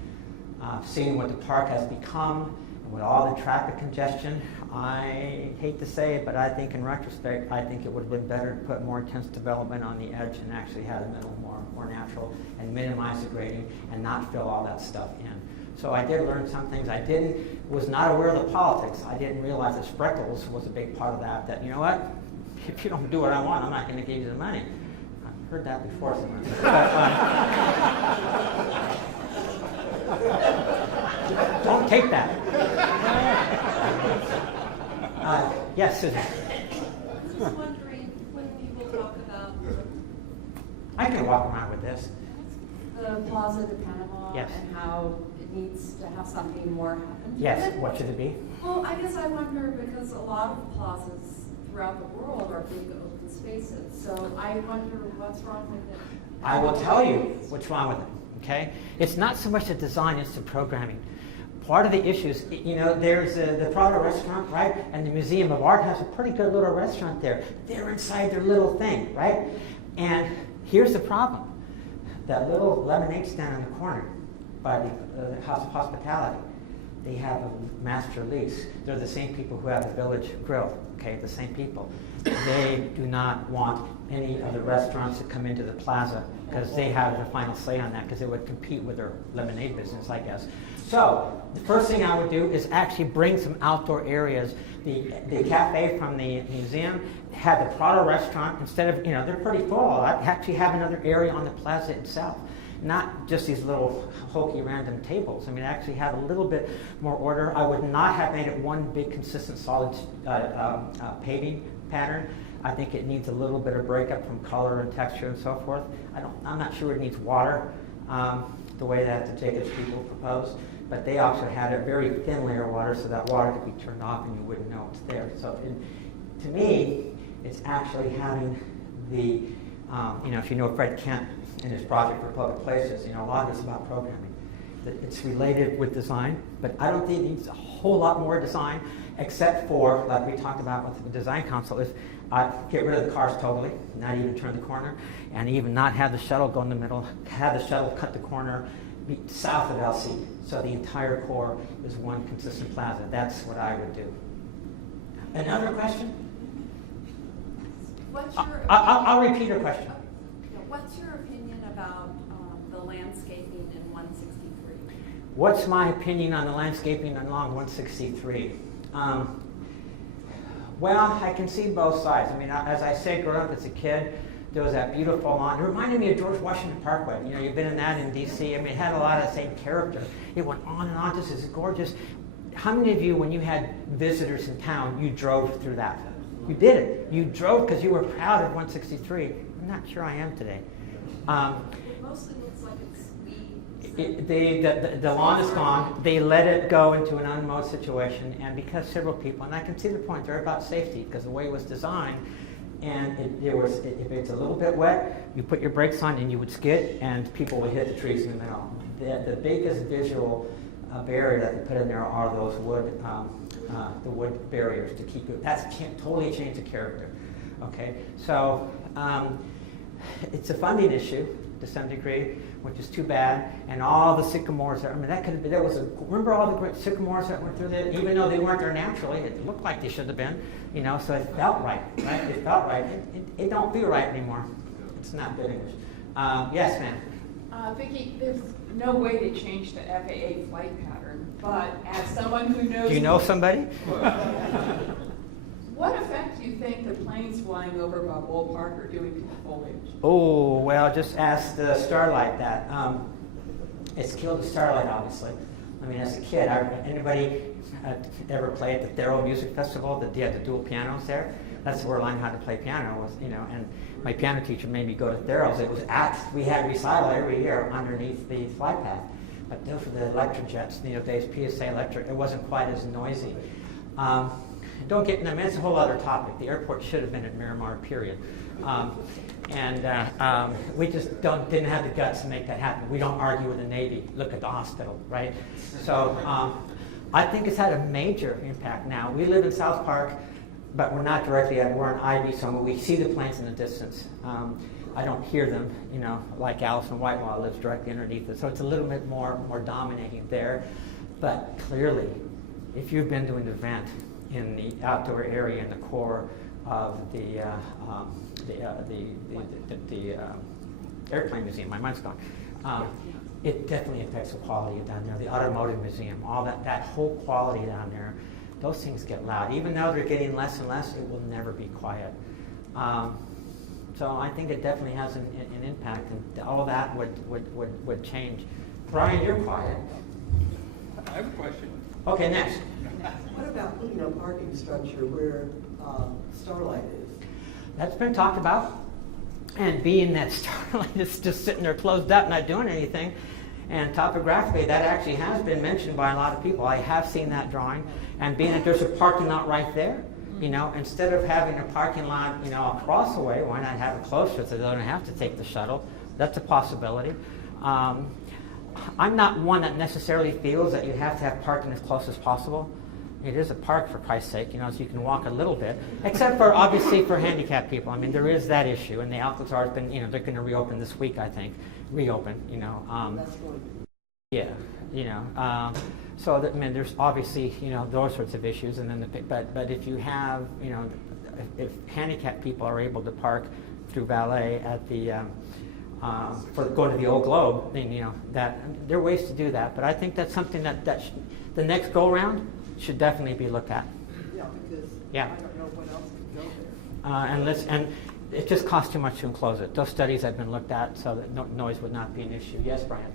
seeing what the park has become, and with all the traffic congestion, I hate to say it, but I think in retrospect, I think it would have been better to put more intense development on the edge and actually have the middle more natural and minimize the grading and not fill all that stuff in. So I did learn some things. Was not aware of the politics. I didn't realize that Spreckles was a big part of that, you know what? If you don't do what I want, I'm not going to give you the money. I've heard that before somewhere. But, don't take that. Yes, Susan. I was just wondering, when people talk about I can walk around with this. the Plaza de Panama Yes. and how it needs to have something more happen to Yes, it. what should it be? Well, I guess I wonder because a lot of plazas throughout the world are big open spaces, so I wonder what's wrong with it. I will tell you what's wrong with it, okay? It's not so much the design, it's the programming. Part of the issues, there's the Prado restaurant, right? And the Museum of Art has a pretty good little restaurant there. They're inside their little thing, right? And here's the problem. That little lemonade stand on the corner by the House of Hospitality, they have a master lease. They're the same people who have the Village Grill, okay? The same people. They do not want any of the restaurants to come into the plaza because they have the final say on that because it would compete with their lemonade business, I guess. So the first thing I would do is actually bring some outdoor areas. The cafe from the museum had the Prado restaurant. Instead of, they're pretty full. I'd actually have another area on the plaza itself. Not just these little hokey random tables. Actually have a little bit more order. I would not have made it one big consistent solid paving pattern. I think it needs a little bit of breakup from color and texture and so forth. I'm not sure it needs water the way that the Jacobs people proposed. but they also had a very thin layer of water, so that water could be turned off and you wouldn't know it's there. So to me, it's actually having the, if you know Fred Kent and his project for public places, a lot of it's about programming. It's related with design, but I don't think it needs a whole lot more design, except for, like we talked about with the design council, is get rid of the cars totally, not even turn the corner, and even not have the shuttle go in the middle, have the shuttle cut the corner south of LC, so the entire core is one consistent plaza. That's what I would do. Another question? What's your I'll repeat your question. What's your opinion about the landscaping in 163? What's my opinion on the landscaping along 163? Well, I can see both sides. I mean, as I said, growing up as a kid, there was that beautiful lawn. It reminded me of George Washington Parkway. You've been in that in D.C. I mean, it had a lot of the same character. It went on and on, just as gorgeous. How many of you, when you had visitors in town, you drove through that? You did it. You drove because you were proud of 163. I'm not sure I am today. It mostly looks like it's weeds. The lawn is gone. They let it go into an unmowed situation, and because several people, and I can see the point, they're about safety because the way it was designed, and if it's a little bit wet, you put your brakes on and you would skid, and people would hit the trees in the middle. The biggest visual barrier that they put in there are those the wood barriers to keep it. That's totally changed the character. Okay, so it's a funding issue to some degree, which is too bad. And all the sycamores, that could have been, remember all the great sycamores that went through there? Even though they weren't there naturally, it looked like they should have been, so it felt right? It felt right. It don't feel right anymore. It's not good English. Yes, ma'am. Vicki, there's no way to change the FAA flight pattern, but as someone who knows... Do you know somebody? What effect do you think the planes flying over Balboa Park are doing to the foliage? Oh, well, just ask the starlight that. It's killed the starlight, obviously. I mean, as a kid, anybody ever play at the Thero Music Festival? They had the dual pianos there. That's where I learned how to play piano, and my piano teacher made me go to Thero's. We had recital every year underneath the flight path. But those were the electric jets, days PSA electric. It wasn't quite as noisy. Don't get, it's a whole other topic. The airport should have been at Miramar, period. We just didn't have the guts to make that happen. We don't argue with the Navy. Look at the hospital, right? So I think it's had a major impact now. We live in South Park, but we're not directly we're in Ivy, so we see the planes in the distance. I don't hear them, like Allison Whitelaw lives directly underneath it. So it's a little bit more dominating there. But clearly, if you've been to an event in the outdoor area in the core of the airplane museum, my mind's gone. It definitely affects the quality down there. The automotive museum, all that whole quality down there, those things get loud. Even though they're getting less and less, it will never be quiet. So I think it definitely has an impact, and all of that would change. Brian, you're quiet. I have a question. Okay, next. What about putting a parking structure where Starlight is? That's been talked about. And being that Starlight is just sitting there closed up, not doing anything, and topographically, that actually has been mentioned by a lot of people. I have seen that drawing. And being that there's a parking lot right there, instead of having a parking lot, across the way, why not have it closer so they don't have to take the shuttle? That's a possibility. I'm not one that necessarily feels that you have to have parking as close as possible. It is a park, for Christ's sake, so you can walk a little bit, except for, obviously, for handicapped people. I mean, there is that issue, and the Alcazar's been, they're going to reopen this week, I think. That's going to so that, there's obviously, those sorts of issues, and then but if you have, if handicapped people are able to park through valet at the for going to the Old Globe, then that there are ways to do that. But I think that's something that the next go round should definitely be looked at. Yeah, because I don't know what else could go there. And it just costs too much to enclose it. Those studies have been looked at, so that noise would not be an issue. Yes, Brian.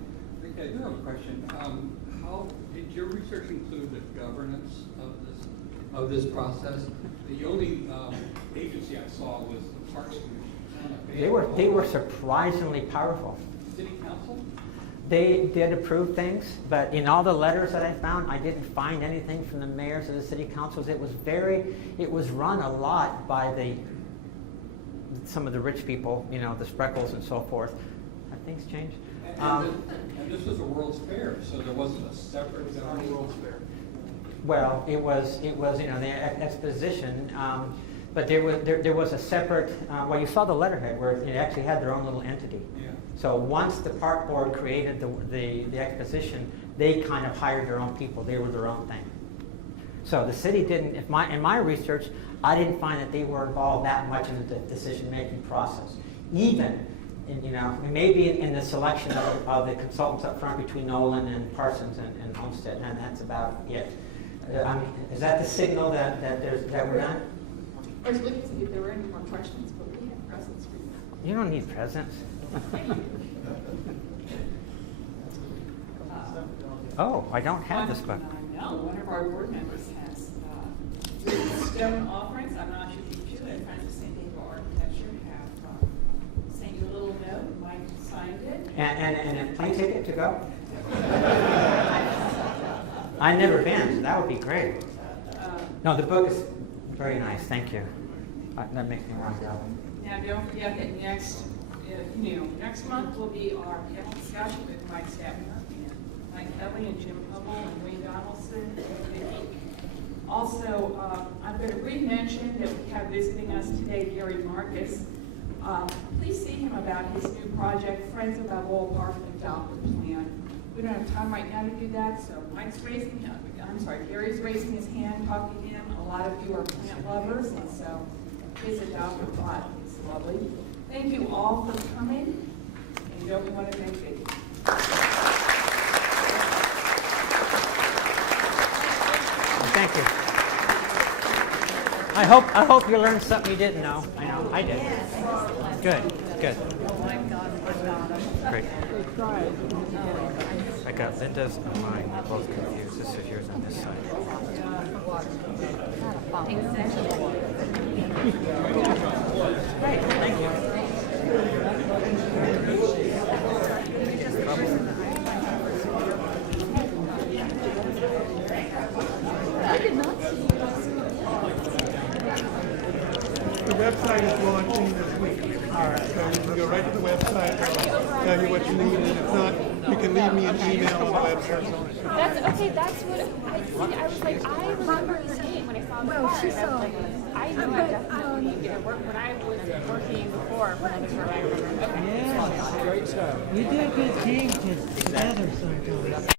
I do have a question. How did your research include the governance of this process? The only agency I saw was the Parks Commission. They were surprisingly powerful. City Council? They did approve things, but in all the letters that I found, I didn't find anything from the mayors or the city councils. It was run a lot by some of the rich people, you know, the Spreckles and so forth. Have things changed? And this was a World's Fair, so there wasn't a separate World's Fair. Well, it was you know, the exposition, but there was a separate. Well, you saw the letterhead where it actually had their own little entity. Yeah. So once the park board created the exposition, they kind of hired their own people. They were their own thing. So the city didn't. In my research, I didn't find that they were involved that much in the decision-making process. Even, you know, maybe in the selection of the consultants up front between Nolan and Parsons and Olmsted, and that's about it. Is that the signal that we're done? I was looking to see if there were any more questions, but we have presents for you. You don't need presents. Oh, I don't have this book. No, one of our board members has stone offerings. I'm not sure if you do it. Friends of St. David Architecture have sent you a little note. Mike signed it. And a plane ticket to go? I've never been, so that would be great. No, the book is very nice. Thank you. That makes me want to go. Now, don't forget that next month will be our panel discussion with Mike Stabner and Mike Kelly and Jim Hubble and Wayne Donaldson and Vicki. Also, I'm going to re-mention that we have visiting us today Gary Marcus. Please see him about his new project, Friends of Balboa Park Adopted Plan. We don't have time right now to do that, so Gary's raising his hand, talking to him. A lot of you are plant lovers, and so his adopted plot is lovely. Thank you all for coming, and don't we want to thank Vicki. Thank you. I hope you learned something you didn't know. I know, I did. Good. Great. I got Linda's and mine both confused. This is yours on this side. Great, thank you. I did not see you. The website is launching this week. All right. So you can go right to the website, tell you what you need, and if not, you can leave me an email on the website. That's okay. That's what I see. I was like, I remember her name when I saw the card. I was like, I know I definitely need to work when I was working before for another firm. I remember. Okay. Yeah, great stuff. We do a good team together sometimes.